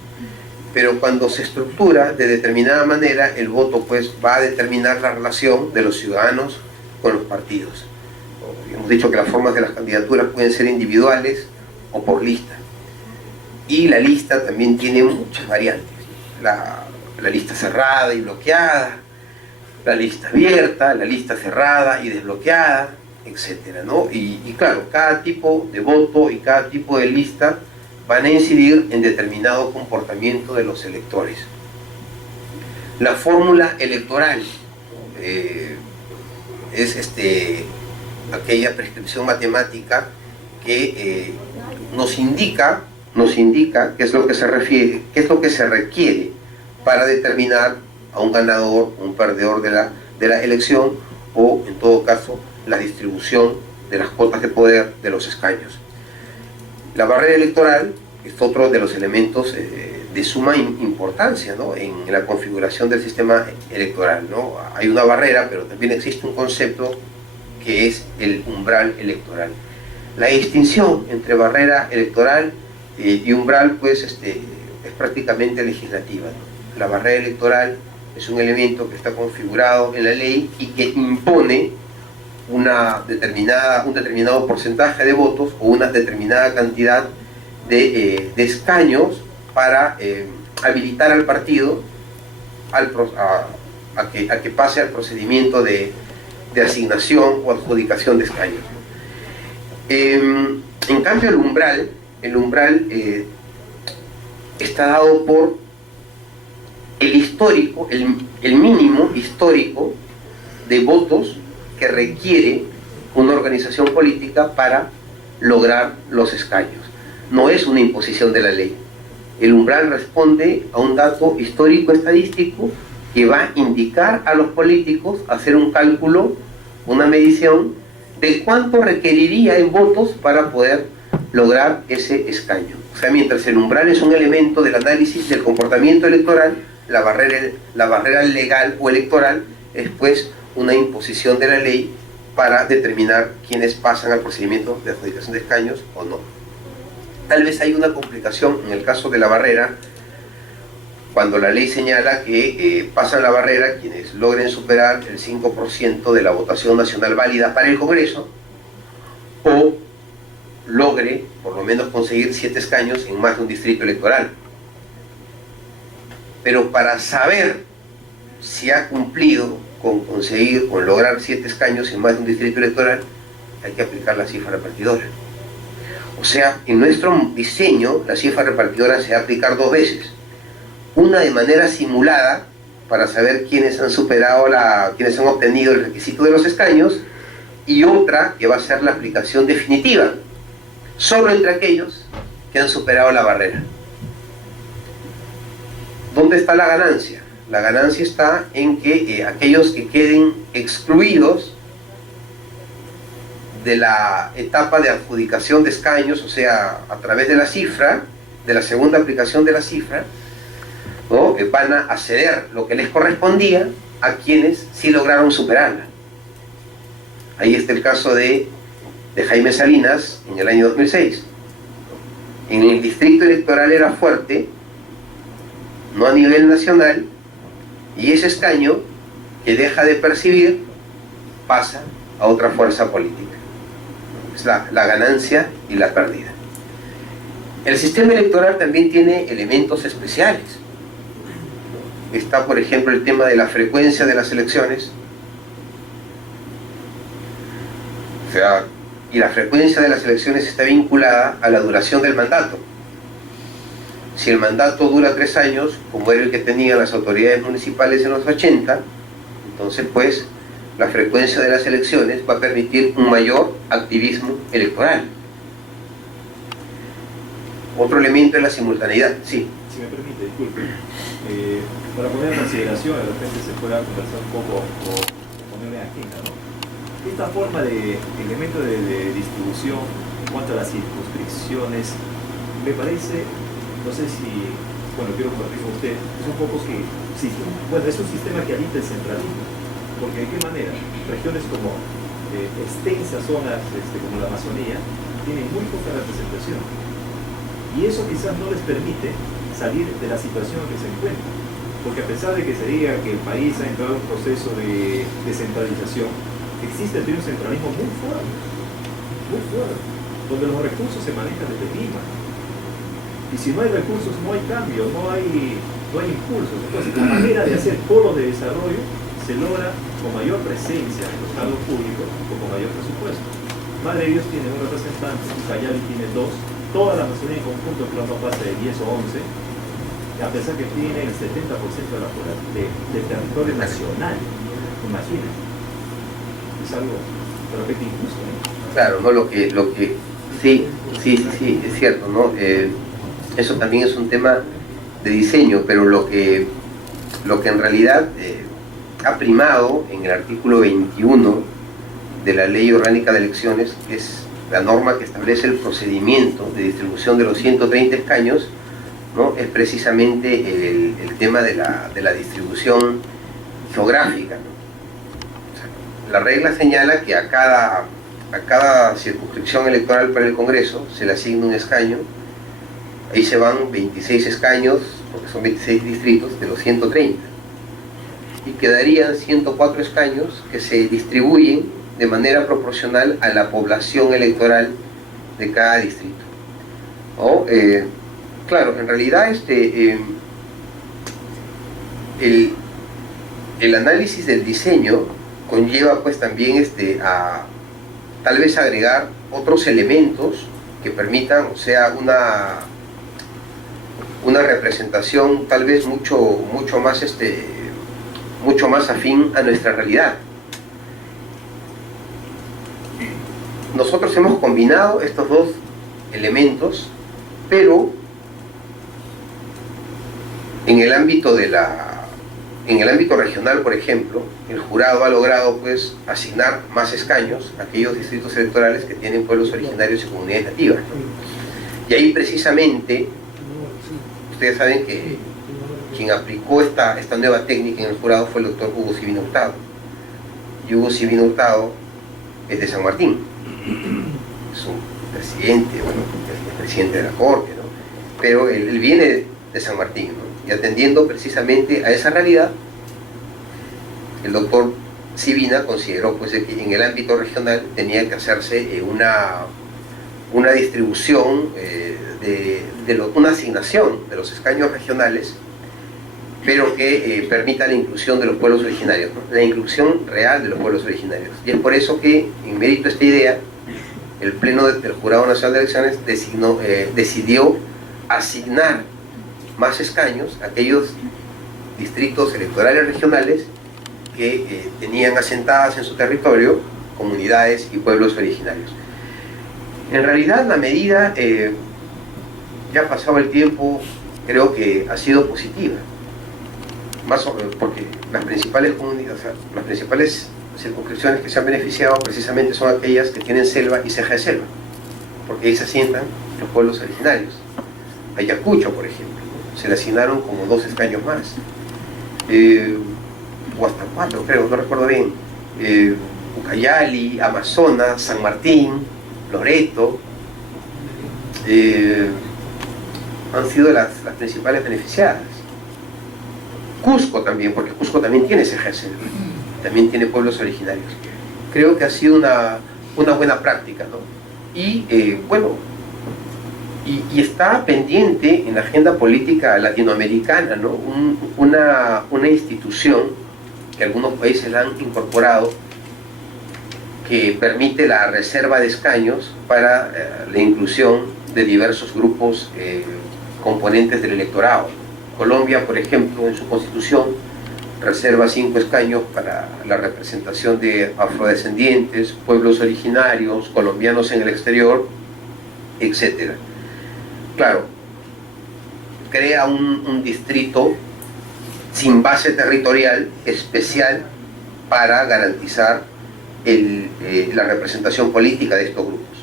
Pero cuando se estructura de determinada manera, el voto pues va a determinar la relación de los ciudadanos con los partidos. Hemos dicho que las formas de las candidaturas pueden ser individuales o por lista. Y la lista también tiene muchas variantes. La lista cerrada y bloqueada, la lista abierta, la lista cerrada y desbloqueada, etcétera, ¿no? Y claro, cada tipo de voto y cada tipo de lista van a incidir en determinado comportamiento de los electores. La fórmula electoral, es aquella prescripción matemática que nos indica qué es lo que se refiere, qué es lo que se requiere para determinar a un ganador, un perdedor de la elección, o en todo caso la distribución de las cuotas de poder de los escaños. La barrera electoral es otro de los elementos de suma importancia, ¿no?, en la configuración del sistema electoral, ¿no? Hay una barrera, pero también existe un concepto que es el umbral electoral. La distinción entre barrera electoral y umbral, pues, es prácticamente legislativa, ¿no? La barrera electoral es un elemento que está configurado en la ley y que impone un determinado porcentaje de votos o una determinada cantidad de escaños para habilitar al partido a que pase al procedimiento de asignación o adjudicación de escaños. En cambio, el umbral está dado por el histórico, el mínimo histórico de votos que requiere una organización política para lograr los escaños. No es una imposición de la ley. El umbral responde a un dato histórico estadístico que va a indicar a los políticos hacer un cálculo, una medición de cuánto requeriría en votos para poder lograr ese escaño. O sea, mientras el umbral es un elemento del análisis del comportamiento electoral, la barrera legal o electoral es, pues, una imposición de la ley para determinar quiénes pasan al procedimiento de adjudicación de escaños o no. Tal vez hay una complicación en el caso de la barrera, cuando la ley señala que pasan la barrera quienes logren superar el 5% de la votación nacional válida para el Congreso, o logre por lo menos conseguir 7 escaños en más de un distrito electoral. Pero para saber si ha cumplido con lograr 7 escaños en más de un distrito electoral, hay que aplicar la cifra repartidora. O sea, en nuestro diseño, la cifra repartidora se va a aplicar 2 veces. Una de manera simulada, para saber quiénes han quiénes han obtenido el requisito de los escaños, y otra que va a ser la aplicación definitiva, solo entre aquellos que han superado la barrera. ¿Dónde está la ganancia? La ganancia está en que aquellos que queden excluidos de la etapa de adjudicación de escaños, o sea, a través de la cifra, de la segunda aplicación de la cifra, ¿no?, van a ceder lo que les correspondía a quienes sí lograron superarla. Ahí está el caso de Jaime Salinas en el año 2006. En el distrito electoral era fuerte, no a nivel nacional, y ese escaño que deja de percibir pasa a otra fuerza política. Es la ganancia y la pérdida. El sistema electoral también tiene elementos especiales. Está, por ejemplo, el tema de la frecuencia de las elecciones. O sea, y la frecuencia de las elecciones está vinculada a la duración del mandato. Si el mandato dura 3 años, como era el que tenían las autoridades municipales en los 80, entonces, pues, la frecuencia de las elecciones va a permitir un mayor activismo electoral. Otro elemento es la simultaneidad. Sí. Si me permite, disculpe. Para poner en consideración, de repente se pueda conversar un poco o ponerle agenda, ¿no? Esta forma de elemento de distribución en cuanto a las circunscripciones, me parece, no sé si, bueno, quiero compartir con usted, es un poco que, sí, bueno, es un sistema que habita el centralismo, porque de qué manera regiones como extensas zonas como la Amazonía tienen muy poca representación, y eso quizás no les permite salir de la situación en que se encuentran, porque a pesar de que se diga que el país ha entrado en un proceso de descentralización, existe un centralismo muy fuerte, donde los recursos se manejan desde Lima. Y si no hay recursos, no hay cambio, no hay impulsos. Entonces, la manera de hacer polos de desarrollo se logra con mayor presencia en los cargos públicos o con mayor presupuesto. Madre Dios tiene un representante, Cayali tiene 2, toda la Amazonía en conjunto creo no pasa de 10 o 11, a pesar que tiene el 70% del territorio nacional. Imagínense. Es algo de repente injusto, ¿no? Claro, ¿no? Sí, es cierto, ¿no? Eso también es un tema de diseño, pero lo que en realidad ha primado en el artículo 21 de la Ley Orgánica de Elecciones, que es la norma que establece el procedimiento de distribución de los 130 escaños, ¿no? Es precisamente el tema de la distribución geográfica, ¿no? O sea, la regla señala que a cada circunscripción electoral para el Congreso se le asigna un escaño. Ahí se van 26 escaños, porque son 26 distritos, de los 130. Y quedarían 104 escaños que se distribuyen de manera proporcional a la población electoral de cada distrito. Claro, en realidad el análisis del diseño conlleva pues también a tal vez agregar otros elementos que permitan, o sea, una representación tal vez mucho más afín a nuestra realidad. Nosotros hemos combinado estos dos elementos, pero en el ámbito regional, por ejemplo, el jurado ha logrado pues asignar más escaños a aquellos distritos electorales que tienen pueblos originarios y comunidades nativas. Y ahí precisamente, ustedes saben que quien aplicó esta nueva técnica en el jurado fue el doctor Hugo Sibina Hurtado. Y Hugo Sibina Hurtado es de San Martín. Es un presidente, bueno, es presidente de la Corte, ¿no? Pero él viene de San Martín, ¿no? Y atendiendo precisamente a esa realidad, el doctor Sibina consideró pues, que en el ámbito regional tenía que hacerse una distribución, una asignación de los escaños regionales, pero que permita la inclusión de los pueblos originarios, ¿no? La inclusión real de los pueblos originarios. Y es por eso que, en mérito de esta idea, el Pleno del Jurado Nacional de Elecciones decidió asignar más escaños a aquellos distritos electorales regionales que tenían asentadas en su territorio comunidades y pueblos originarios. En realidad la medida, ya pasado el tiempo, creo que ha sido positiva, porque las principales comunidades, o sea, las principales circunscripciones que se han beneficiado precisamente son aquellas que tienen selva y ceja de selva, porque ahí se asientan los pueblos originarios. Ayacucho, por ejemplo, se le asignaron como 2 escaños más, o hasta 4, creo, no recuerdo bien. Ucayali, Amazonas, San Martín, Loreto, han sido las principales beneficiadas. Cusco también, porque Cusco también tiene ese ejército, también tiene pueblos originarios. Creo que ha sido una buena práctica, ¿no? Y bueno, y está pendiente en la agenda política latinoamericana, ¿no? Una institución que algunos países la han incorporado, que permite la reserva de escaños para la inclusión de diversos grupos componentes del electorado. Colombia, por ejemplo, en su constitución reserva 5 escaños para la representación de afrodescendientes, pueblos originarios, colombianos en el exterior, etc. Claro, crea un distrito sin base territorial especial para garantizar la representación política de estos grupos.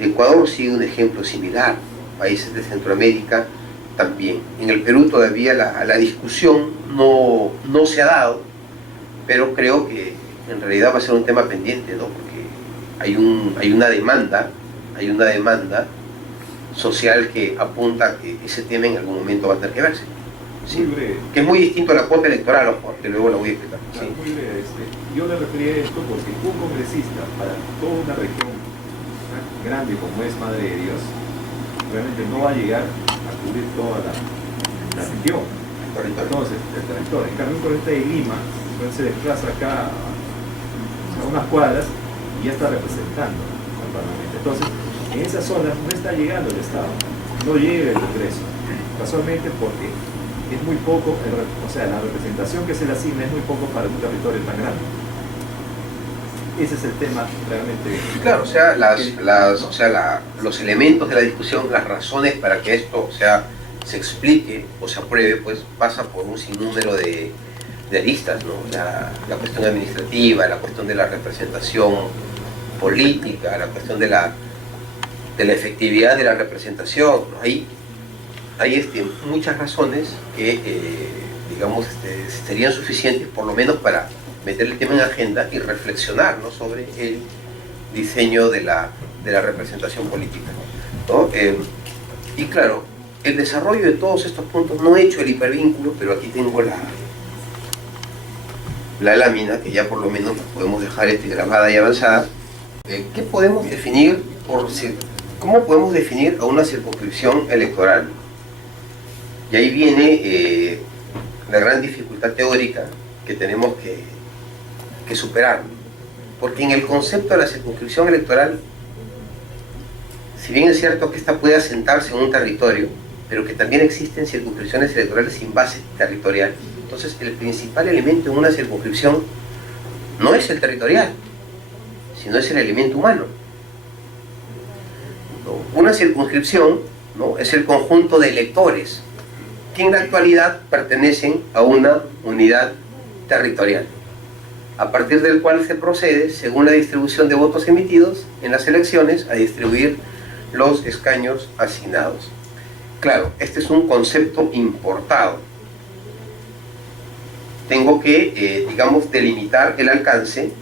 Ecuador sigue un ejemplo similar, países de Centroamérica también. En el Perú todavía la discusión no se ha dado, pero creo que en realidad va a ser un tema pendiente, ¿no? Porque hay una demanda social que apunta a que ese tema en algún momento va a tener que verse. Sí, que es muy distinto a la cuota electoral, que luego la voy a explicar. Sí. Muy breve, yo le refería a esto porque un congresista para toda una región grande como es Madre de Dios, realmente no va a llegar a cubrir toda la región, entonces el territorio. En cambio, un congresista de Lima se desplaza acá a unas cuadras y ya está representando al Parlamento. Entonces, en esas zonas no está llegando el Estado, no llega el Congreso, casualmente porque es muy poco, o sea, la representación que se le asigna es muy poco para un territorio tan grande. Ese es el tema realmente. Claro, o sea, los elementos de la discusión, las razones para que esto, o sea, se explique o se apruebe, pues pasa por un sinnúmero de aristas, ¿no? La cuestión administrativa, la cuestión de la representación política, la cuestión de la efectividad de la representación, ¿no? Hay muchas razones que, digamos, serían suficientes por lo menos para meter el tema en agenda y reflexionar, ¿no?, sobre el diseño de la representación política, ¿no? Y claro, el desarrollo de todos estos puntos, no he hecho el hipervínculo, pero aquí tengo la lámina, que ya por lo menos podemos dejar grabada y avanzada. ¿Qué podemos definir cómo podemos definir a una circunscripción electoral? Y ahí viene la gran dificultad teórica que tenemos que superar, porque en el concepto de la circunscripción electoral, si bien es cierto que esta puede asentarse en un territorio, pero que también existen circunscripciones electorales sin base territorial. Entonces, el principal elemento en una circunscripción no es el territorial, sino es el elemento humano. Una circunscripción, ¿no?, es el conjunto de electores que en la actualidad pertenecen a una unidad territorial, a partir del cual se procede, según la distribución de votos emitidos en las elecciones, a distribuir los escaños asignados. Claro, este es un concepto importado. Tengo que, digamos, delimitar el alcance, ¿no?,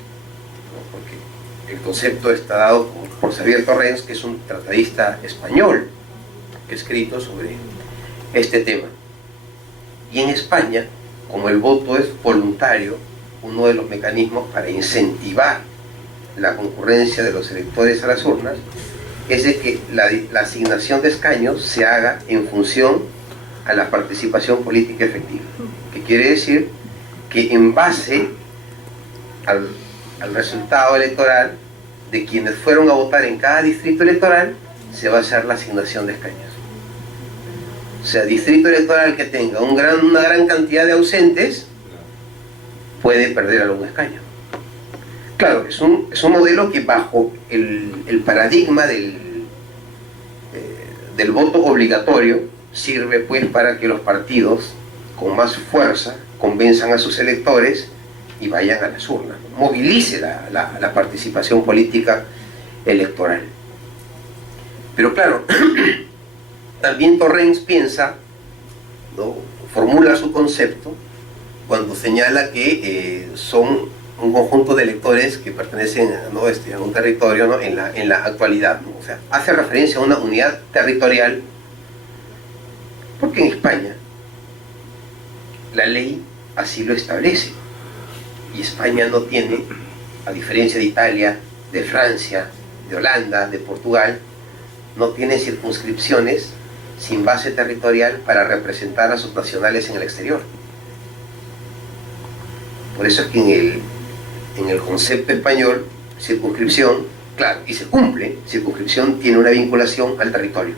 porque el concepto está dado por Xavier Torrens, que es un tratadista español, que ha escrito sobre este tema. Y en España, como el voto es voluntario, uno de los mecanismos para incentivar la concurrencia de los electores a las urnas es de que la asignación de escaños se haga en función a la participación política efectiva, que quiere decir que en base al resultado electoral de quienes fueron a votar en cada distrito electoral se va a hacer la asignación de escaños. O sea, distrito electoral que tenga una gran cantidad de ausentes puede perder algún escaño. Claro, es un modelo que bajo el paradigma del voto obligatorio sirve pues para que los partidos con más fuerza convenzan a sus electores y vayan a las urnas, movilice la participación política electoral. Pero claro, también Torrens piensa, ¿no?, formula su concepto cuando señala que son un conjunto de electores que pertenecen, ¿no?, a un territorio, ¿no?, en la actualidad, ¿no? O sea, hace referencia a una unidad territorial, porque en España la ley así lo establece, y España no tiene, a diferencia de Italia, de Francia, de Holanda, de Portugal, no tiene circunscripciones sin base territorial para representar a sus nacionales en el exterior. Por eso es que en el concepto español, circunscripción, claro, y se cumple, circunscripción tiene una vinculación al territorio.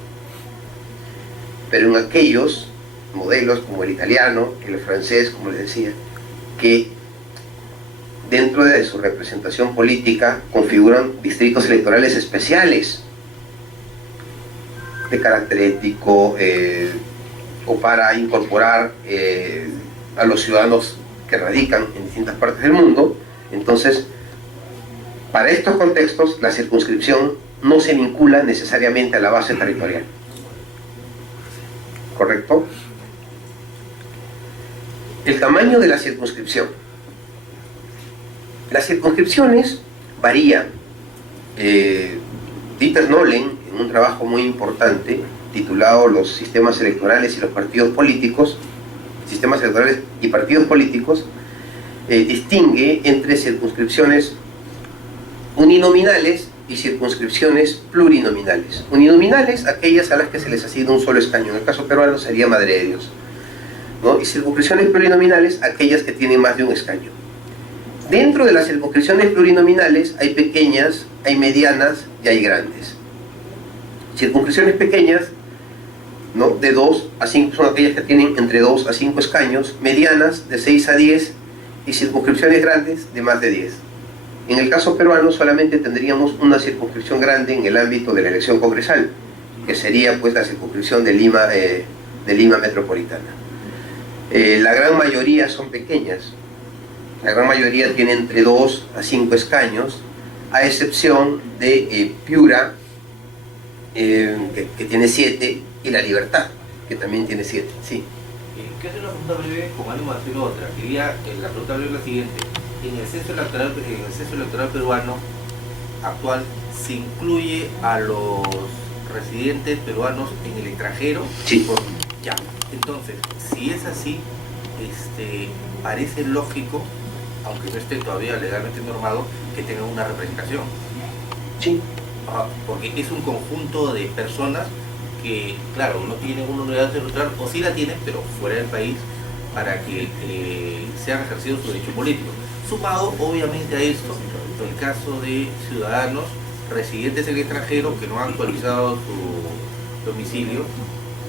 Pero en aquellos modelos como el italiano, el francés, como les decía, que dentro de su representación política configuran distritos electorales especiales de carácter ético, o para incorporar a los ciudadanos que radican en distintas partes del mundo. Entonces, para estos contextos, la circunscripción no se vincula necesariamente a la base territorial. ¿Correcto? El tamaño de la circunscripción. Las circunscripciones varían. Dieter Nolen, en un trabajo muy importante titulado Los sistemas electorales y los partidos políticos, sistemas electorales y partidos políticos, distingue entre circunscripciones uninominales y circunscripciones plurinominales. Uninominales, aquellas a las que se les asigna un solo escaño, en el caso peruano sería Madre de Dios, ¿no? Y circunscripciones plurinominales, aquellas que tienen más de un escaño. Dentro de las circunscripciones plurinominales hay pequeñas, hay medianas y hay grandes. Circunscripciones pequeñas, ¿no?, de 2 a 5 son aquellas que tienen entre 2 a 5 escaños, medianas de 6 a 10 y circunscripciones grandes de más de 10. En el caso peruano solamente tendríamos una circunscripción grande en el ámbito de la elección congresal, que sería pues la circunscripción de Lima Metropolitana. La gran mayoría son pequeñas, la gran mayoría tiene entre 2 a 5 escaños, a excepción de Piura, que tiene 7, y La Libertad, que también tiene 7. Sí. Quiero hacer una pregunta breve con ánimo de hacer otra. La pregunta breve es la siguiente. En el censo electoral peruano actual, ¿se incluye a los residentes peruanos en el extranjero? Sí. Ya. Entonces, si es así, parece lógico, aunque no esté todavía legalmente normado, que tengan una representación. Sí. Porque es un conjunto de personas que, claro, no tienen una unidad territorial, o sí la tienen, pero fuera del país, para que sean ejercidos su derecho político. Sumado, obviamente, a esto, el caso de ciudadanos residentes en el extranjero que no han actualizado su domicilio,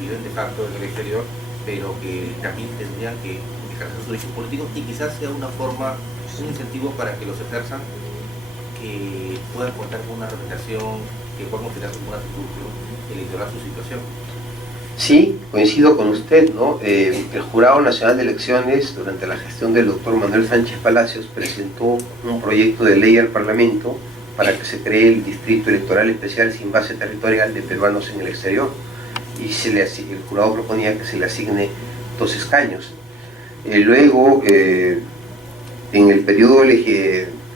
viven de facto en el exterior, pero que también tendrían que ejercer su derecho político, y quizás sea una forma, un incentivo para que los ejerzan, que puedan contar con una representación, que puedan considerar como una circunscripción electoral su situación. Sí, coincido con usted, ¿no? El Jurado Nacional de Elecciones, durante la gestión del doctor Manuel Sánchez Palacios, presentó un proyecto de ley al Parlamento para que se cree el Distrito Electoral Especial sin base territorial de peruanos en el exterior, y el jurado proponía que se le asigne 2 escaños. Luego, en el periodo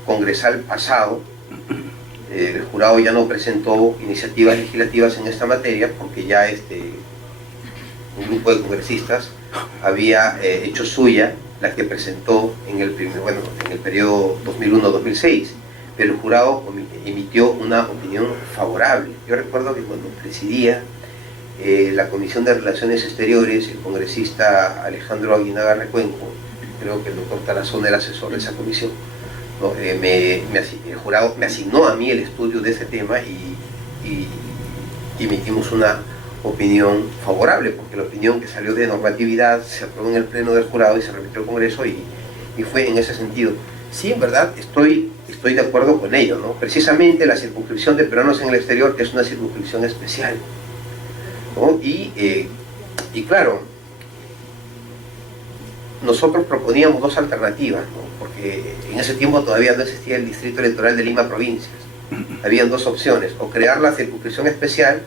congresal pasado, el jurado ya no presentó iniciativas legislativas en esta materia, porque ya un grupo de congresistas había hecho suya la que presentó en el periodo 2001-2006, pero el jurado emitió una opinión favorable. Yo recuerdo que cuando presidía la Comisión de Relaciones Exteriores, el congresista Alejandro Aguinaga Recuenco, creo que el doctor Tarazón era asesor de esa comisión, ¿no? El jurado me asignó a mí el estudio de ese tema y emitimos una opinión favorable, porque la opinión que salió de normatividad se aprobó en el pleno del jurado y se remitió al Congreso, y fue en ese sentido. Sí, en verdad, estoy de acuerdo con ello, ¿no? Precisamente la circunscripción de peruanos en el exterior es una circunscripción especial, ¿no? Y claro, nosotros proponíamos 2 alternativas, ¿no? Porque en ese tiempo todavía no existía el Distrito Electoral de Lima Provincias. Habían 2 opciones: o crear la circunscripción especial,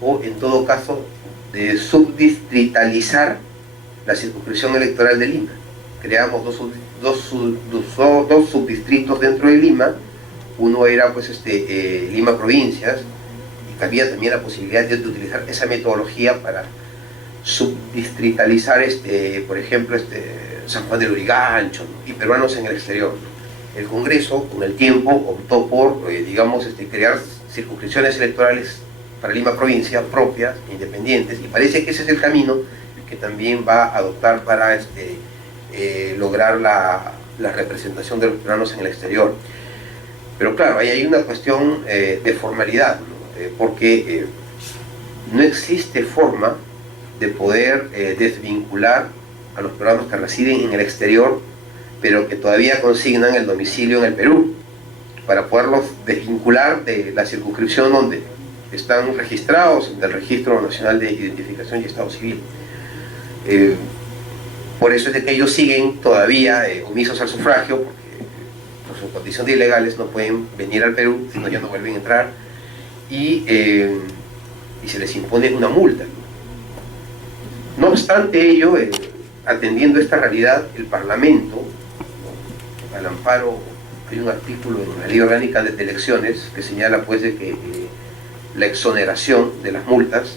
o en todo caso de subdistritalizar la circunscripción electoral de Lima. Creamos dos subdistritos dentro de Lima. Uno era pues Lima Provincias, y cabía también la posibilidad de utilizar esa metodología para subdistritalizar por ejemplo San Juan del Lurigancho, ¿no? Y peruanos en el exterior. El Congreso con el tiempo optó por crear circunscripciones electorales para Lima Provincia propias, independientes, y parece que ese es el camino que también va a adoptar para lograr la representación de los peruanos en el exterior. Pero claro, ahí hay una cuestión de formalidad, ¿no? Porque no existe forma de poder desvincular a los peruanos que residen en el exterior, pero que todavía consignan el domicilio en el Perú, para poderlos desvincular de la circunscripción donde están registrados del Registro Nacional de Identificación y Estado Civil. Por eso es de que ellos siguen todavía omisos al sufragio, porque por su condición de ilegales no pueden venir al Perú, sino ya no vuelven a entrar, y se les impone una multa. No obstante ello, atendiendo esta realidad, el Parlamento, al amparo, hay un artículo en la Ley Orgánica de Elecciones que señala pues de que la exoneración de las multas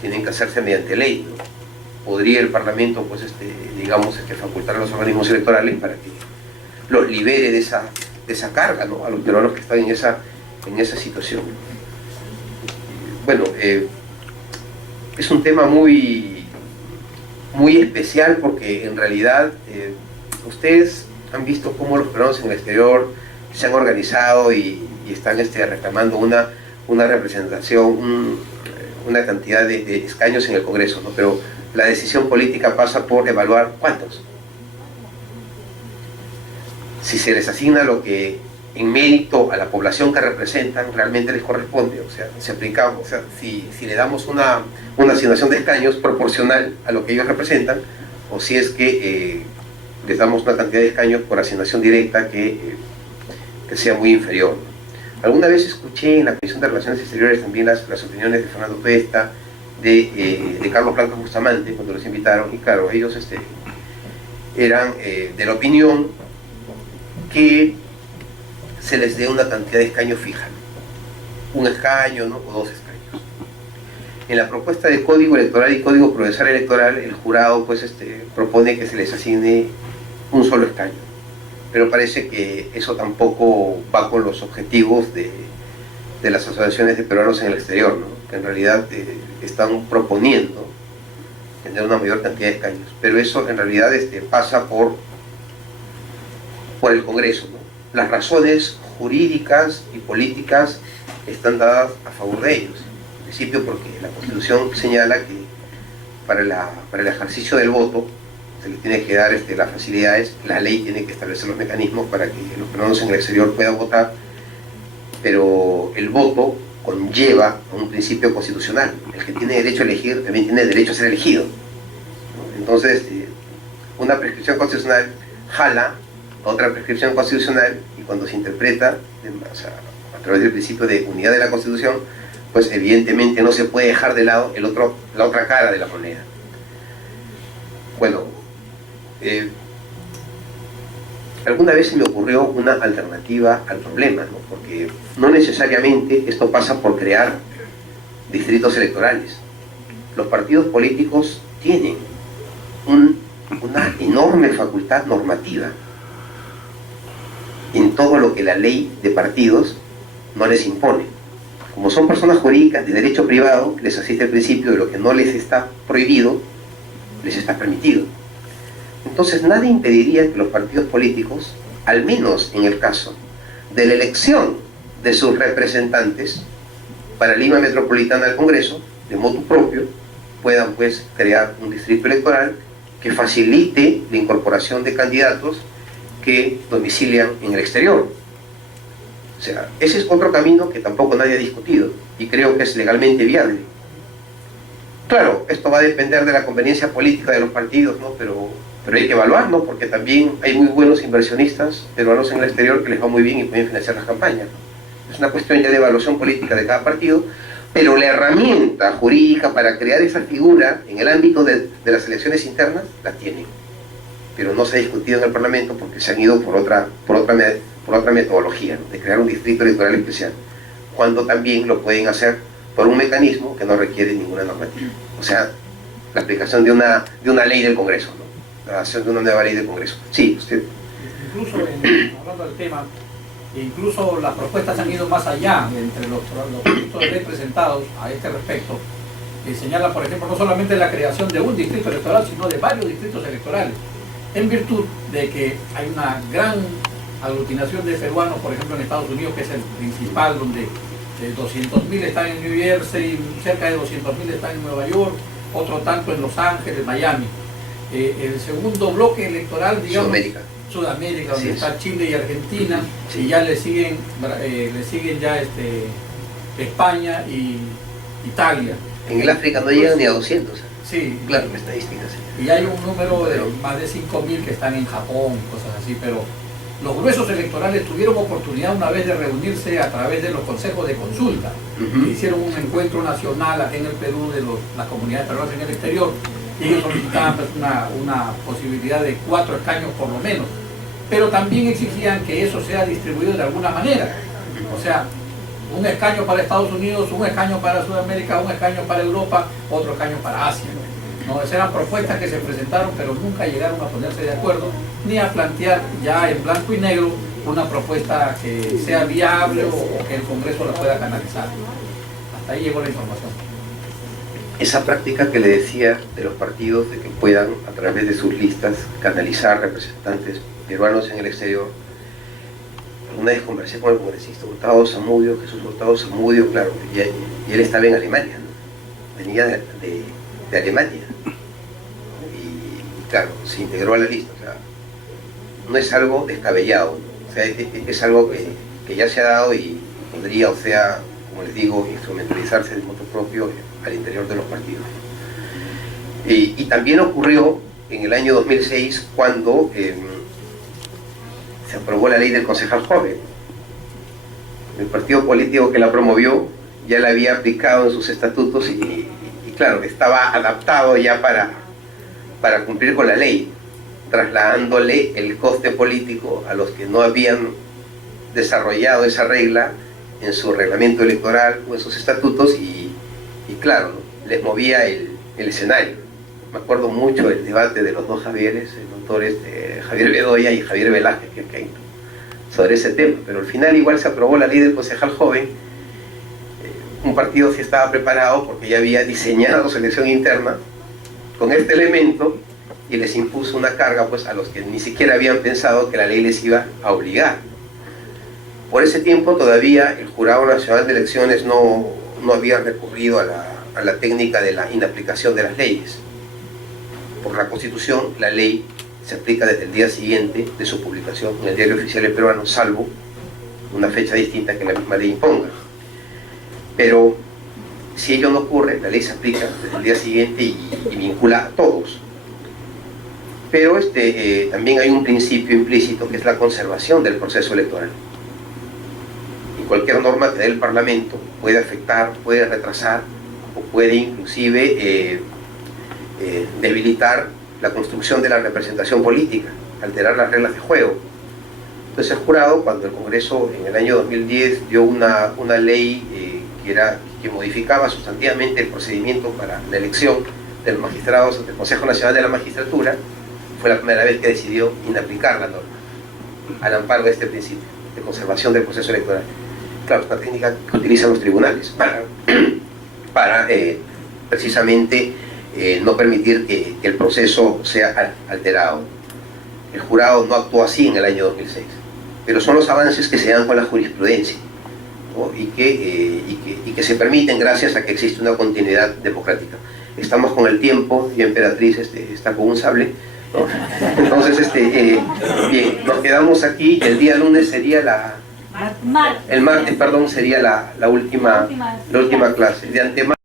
tienen que hacerse mediante ley, ¿no? Podría el Parlamento pues facultar a los organismos electorales para que los libere de esa carga, ¿no? A los peruanos que están en esa situación. Bueno, es un tema muy especial, porque en realidad ustedes han visto cómo los peruanos en el exterior se han organizado y están reclamando una representación, una cantidad de escaños en el Congreso, ¿no? Pero la decisión política pasa por evaluar cuántos. Si se les asigna lo que en mérito a la población que representan, realmente les corresponde. O sea, si aplicamos, o sea, si le damos una asignación de escaños proporcional a lo que ellos representan, o si es que les damos una cantidad de escaños por asignación directa que sea muy inferior. Alguna vez escuché en la Comisión de Relaciones Exteriores también las opiniones de Fernando Pesta, de Carlos Blanco Bustamante, cuando los invitaron, y claro, ellos eran de la opinión que se les dé una cantidad de escaños fija, un escaño, ¿no? O 2 escaños. En la propuesta de Código Electoral y Código Procesal Electoral, el jurado pues propone que se les asigne un solo escaño, pero parece que eso tampoco va con los objetivos de las asociaciones de peruanos en el exterior, ¿no? Que en realidad están proponiendo tener una mayor cantidad de escaños, pero eso en realidad pasa por el Congreso, ¿no? Las razones jurídicas y políticas están dadas a favor de ellos, en principio porque la Constitución señala que para el ejercicio del voto se les tiene que dar las facilidades, la ley tiene que establecer los mecanismos para que los peruanos en el exterior puedan votar, pero el voto conlleva a un principio constitucional. El que tiene derecho a elegir también tiene derecho a ser elegido, ¿no? Entonces, una prescripción constitucional jala a otra prescripción constitucional, y cuando se interpreta a través del principio de unidad de la Constitución, pues evidentemente no se puede dejar de lado la otra cara de la moneda. Bueno, alguna vez se me ocurrió una alternativa al problema, ¿no? Porque no necesariamente esto pasa por crear distritos electorales. Los partidos políticos tienen una enorme facultad normativa en todo lo que la ley de partidos no les impone. Como son personas jurídicas de derecho privado, les asiste el principio de lo que no les está prohibido, les está permitido. Entonces nadie impediría que los partidos políticos, al menos en el caso de la elección de sus representantes para Lima Metropolitana al Congreso, de motu propio, puedan pues crear un distrito electoral que facilite la incorporación de candidatos que domicilian en el exterior. O sea, ese es otro camino que tampoco nadie ha discutido y creo que es legalmente viable. Claro, esto va a depender de la conveniencia política de los partidos, ¿no? Pero hay que evaluarlo, porque también hay muy buenos inversionistas peruanos en el exterior que les va muy bien y pueden financiar las campañas. Es una cuestión ya de evaluación política de cada partido, pero la herramienta jurídica para crear esa figura en el ámbito de las elecciones internas la tienen. Pero no se ha discutido en el Parlamento porque se han ido por otra metodología, ¿no? De crear un distrito electoral especial, cuando también lo pueden hacer por un mecanismo que no requiere ninguna normativa. O sea, la aplicación de una ley del Congreso, ¿no? La creación de una nueva ley del Congreso. Sí, usted. Incluso, hablando del tema, incluso las propuestas han ido más allá entre los proyectos de ley presentados a este respecto, que señala, por ejemplo, no solamente la creación de un distrito electoral, sino de varios distritos electorales, en virtud de que hay una gran aglutinación de peruanos, por ejemplo en Estados Unidos, que es el principal, donde 200.000 están en New Jersey, cerca de 200.000 están en Nueva York, otro tanto en Los Ángeles, Miami. El segundo bloque electoral, digamos, Sudamérica, donde está Chile y Argentina, sí. Y ya le siguen ya España y Italia. En el África no llegan ni a 200. Sí, claro, estadísticas. Sí. Y hay un número de más de 5.000 que están en Japón, cosas así, pero los gruesos electorales tuvieron oportunidad una vez de reunirse a través de los consejos de consulta. Hicieron un encuentro nacional aquí en el Perú de las comunidades peruanas en el exterior, y ellos solicitaban pues, una posibilidad de 4 escaños por lo menos, pero también exigían que eso sea distribuido de alguna manera. O sea, un escaño para Estados Unidos, un escaño para Sudamérica, un escaño para Europa, otro escaño para Asia. ¿No? Esas eran propuestas que se presentaron, pero nunca llegaron a ponerse de acuerdo, ni a plantear ya en blanco y negro una propuesta que sea viable o que el Congreso la pueda canalizar. Hasta ahí llegó la información. Esa práctica que le decía de los partidos, de que puedan a través de sus listas canalizar representantes peruanos en el exterior. Una vez conversé con el congresista Hurtado Zamudio, Jesús Hurtado Zamudio, claro, y él estaba en Alemania, ¿no? Venía de Alemania, y claro, se integró a la lista. O sea, no es algo descabellado, ¿no? O sea, es algo que ya se ha dado y podría, o sea, como les digo, instrumentalizarse de modo propio al interior de los partidos. Y también ocurrió en el año 2006 cuando se aprobó la ley del concejal joven. El partido político que la promovió ya la había aplicado en sus estatutos y claro, estaba adaptado ya para cumplir con la ley, trasladándole el coste político a los que no habían desarrollado esa regla en su reglamento electoral o en sus estatutos y claro, ¿no? Les movía el escenario. Me acuerdo mucho del debate de los dos Javieres, el doctor Javier Bedoya y Javier Velázquez, sobre ese tema, pero al final igual se aprobó la ley del concejal joven. Un partido sí estaba preparado porque ya había diseñado su elección interna con este elemento y les impuso una carga pues a los que ni siquiera habían pensado que la ley les iba a obligar. Por ese tiempo todavía el Jurado Nacional de Elecciones no había recurrido a la técnica de la inaplicación de las leyes. Por la Constitución, la ley se aplica desde el día siguiente de su publicación en el Diario Oficial del Peruano, salvo una fecha distinta que la misma ley imponga. Pero si ello no ocurre, la ley se aplica desde el día siguiente y vincula a todos. Pero también hay un principio implícito que es la conservación del proceso electoral. Y cualquier norma que dé el Parlamento puede afectar, puede retrasar o puede inclusive debilitar la construcción de la representación política, alterar las reglas de juego. Entonces el jurado, cuando el Congreso en el año 2010 dio una ley que modificaba sustantivamente el procedimiento para la elección de los magistrados del Consejo Nacional de la Magistratura, fue la primera vez que decidió inaplicar la norma al amparo de este principio de conservación del proceso electoral. Claro, es una técnica que utilizan los tribunales para precisamente no permitir que el proceso sea alterado. El jurado no actuó así en el año 2006, pero son los avances que se dan con la jurisprudencia, ¿no? y que se permiten gracias a que existe una continuidad democrática. Estamos con el tiempo, y Emperatriz está con un sable, ¿no? Entonces, bien, nos quedamos aquí. El día lunes sería el martes, perdón, sería la última clase. De antemano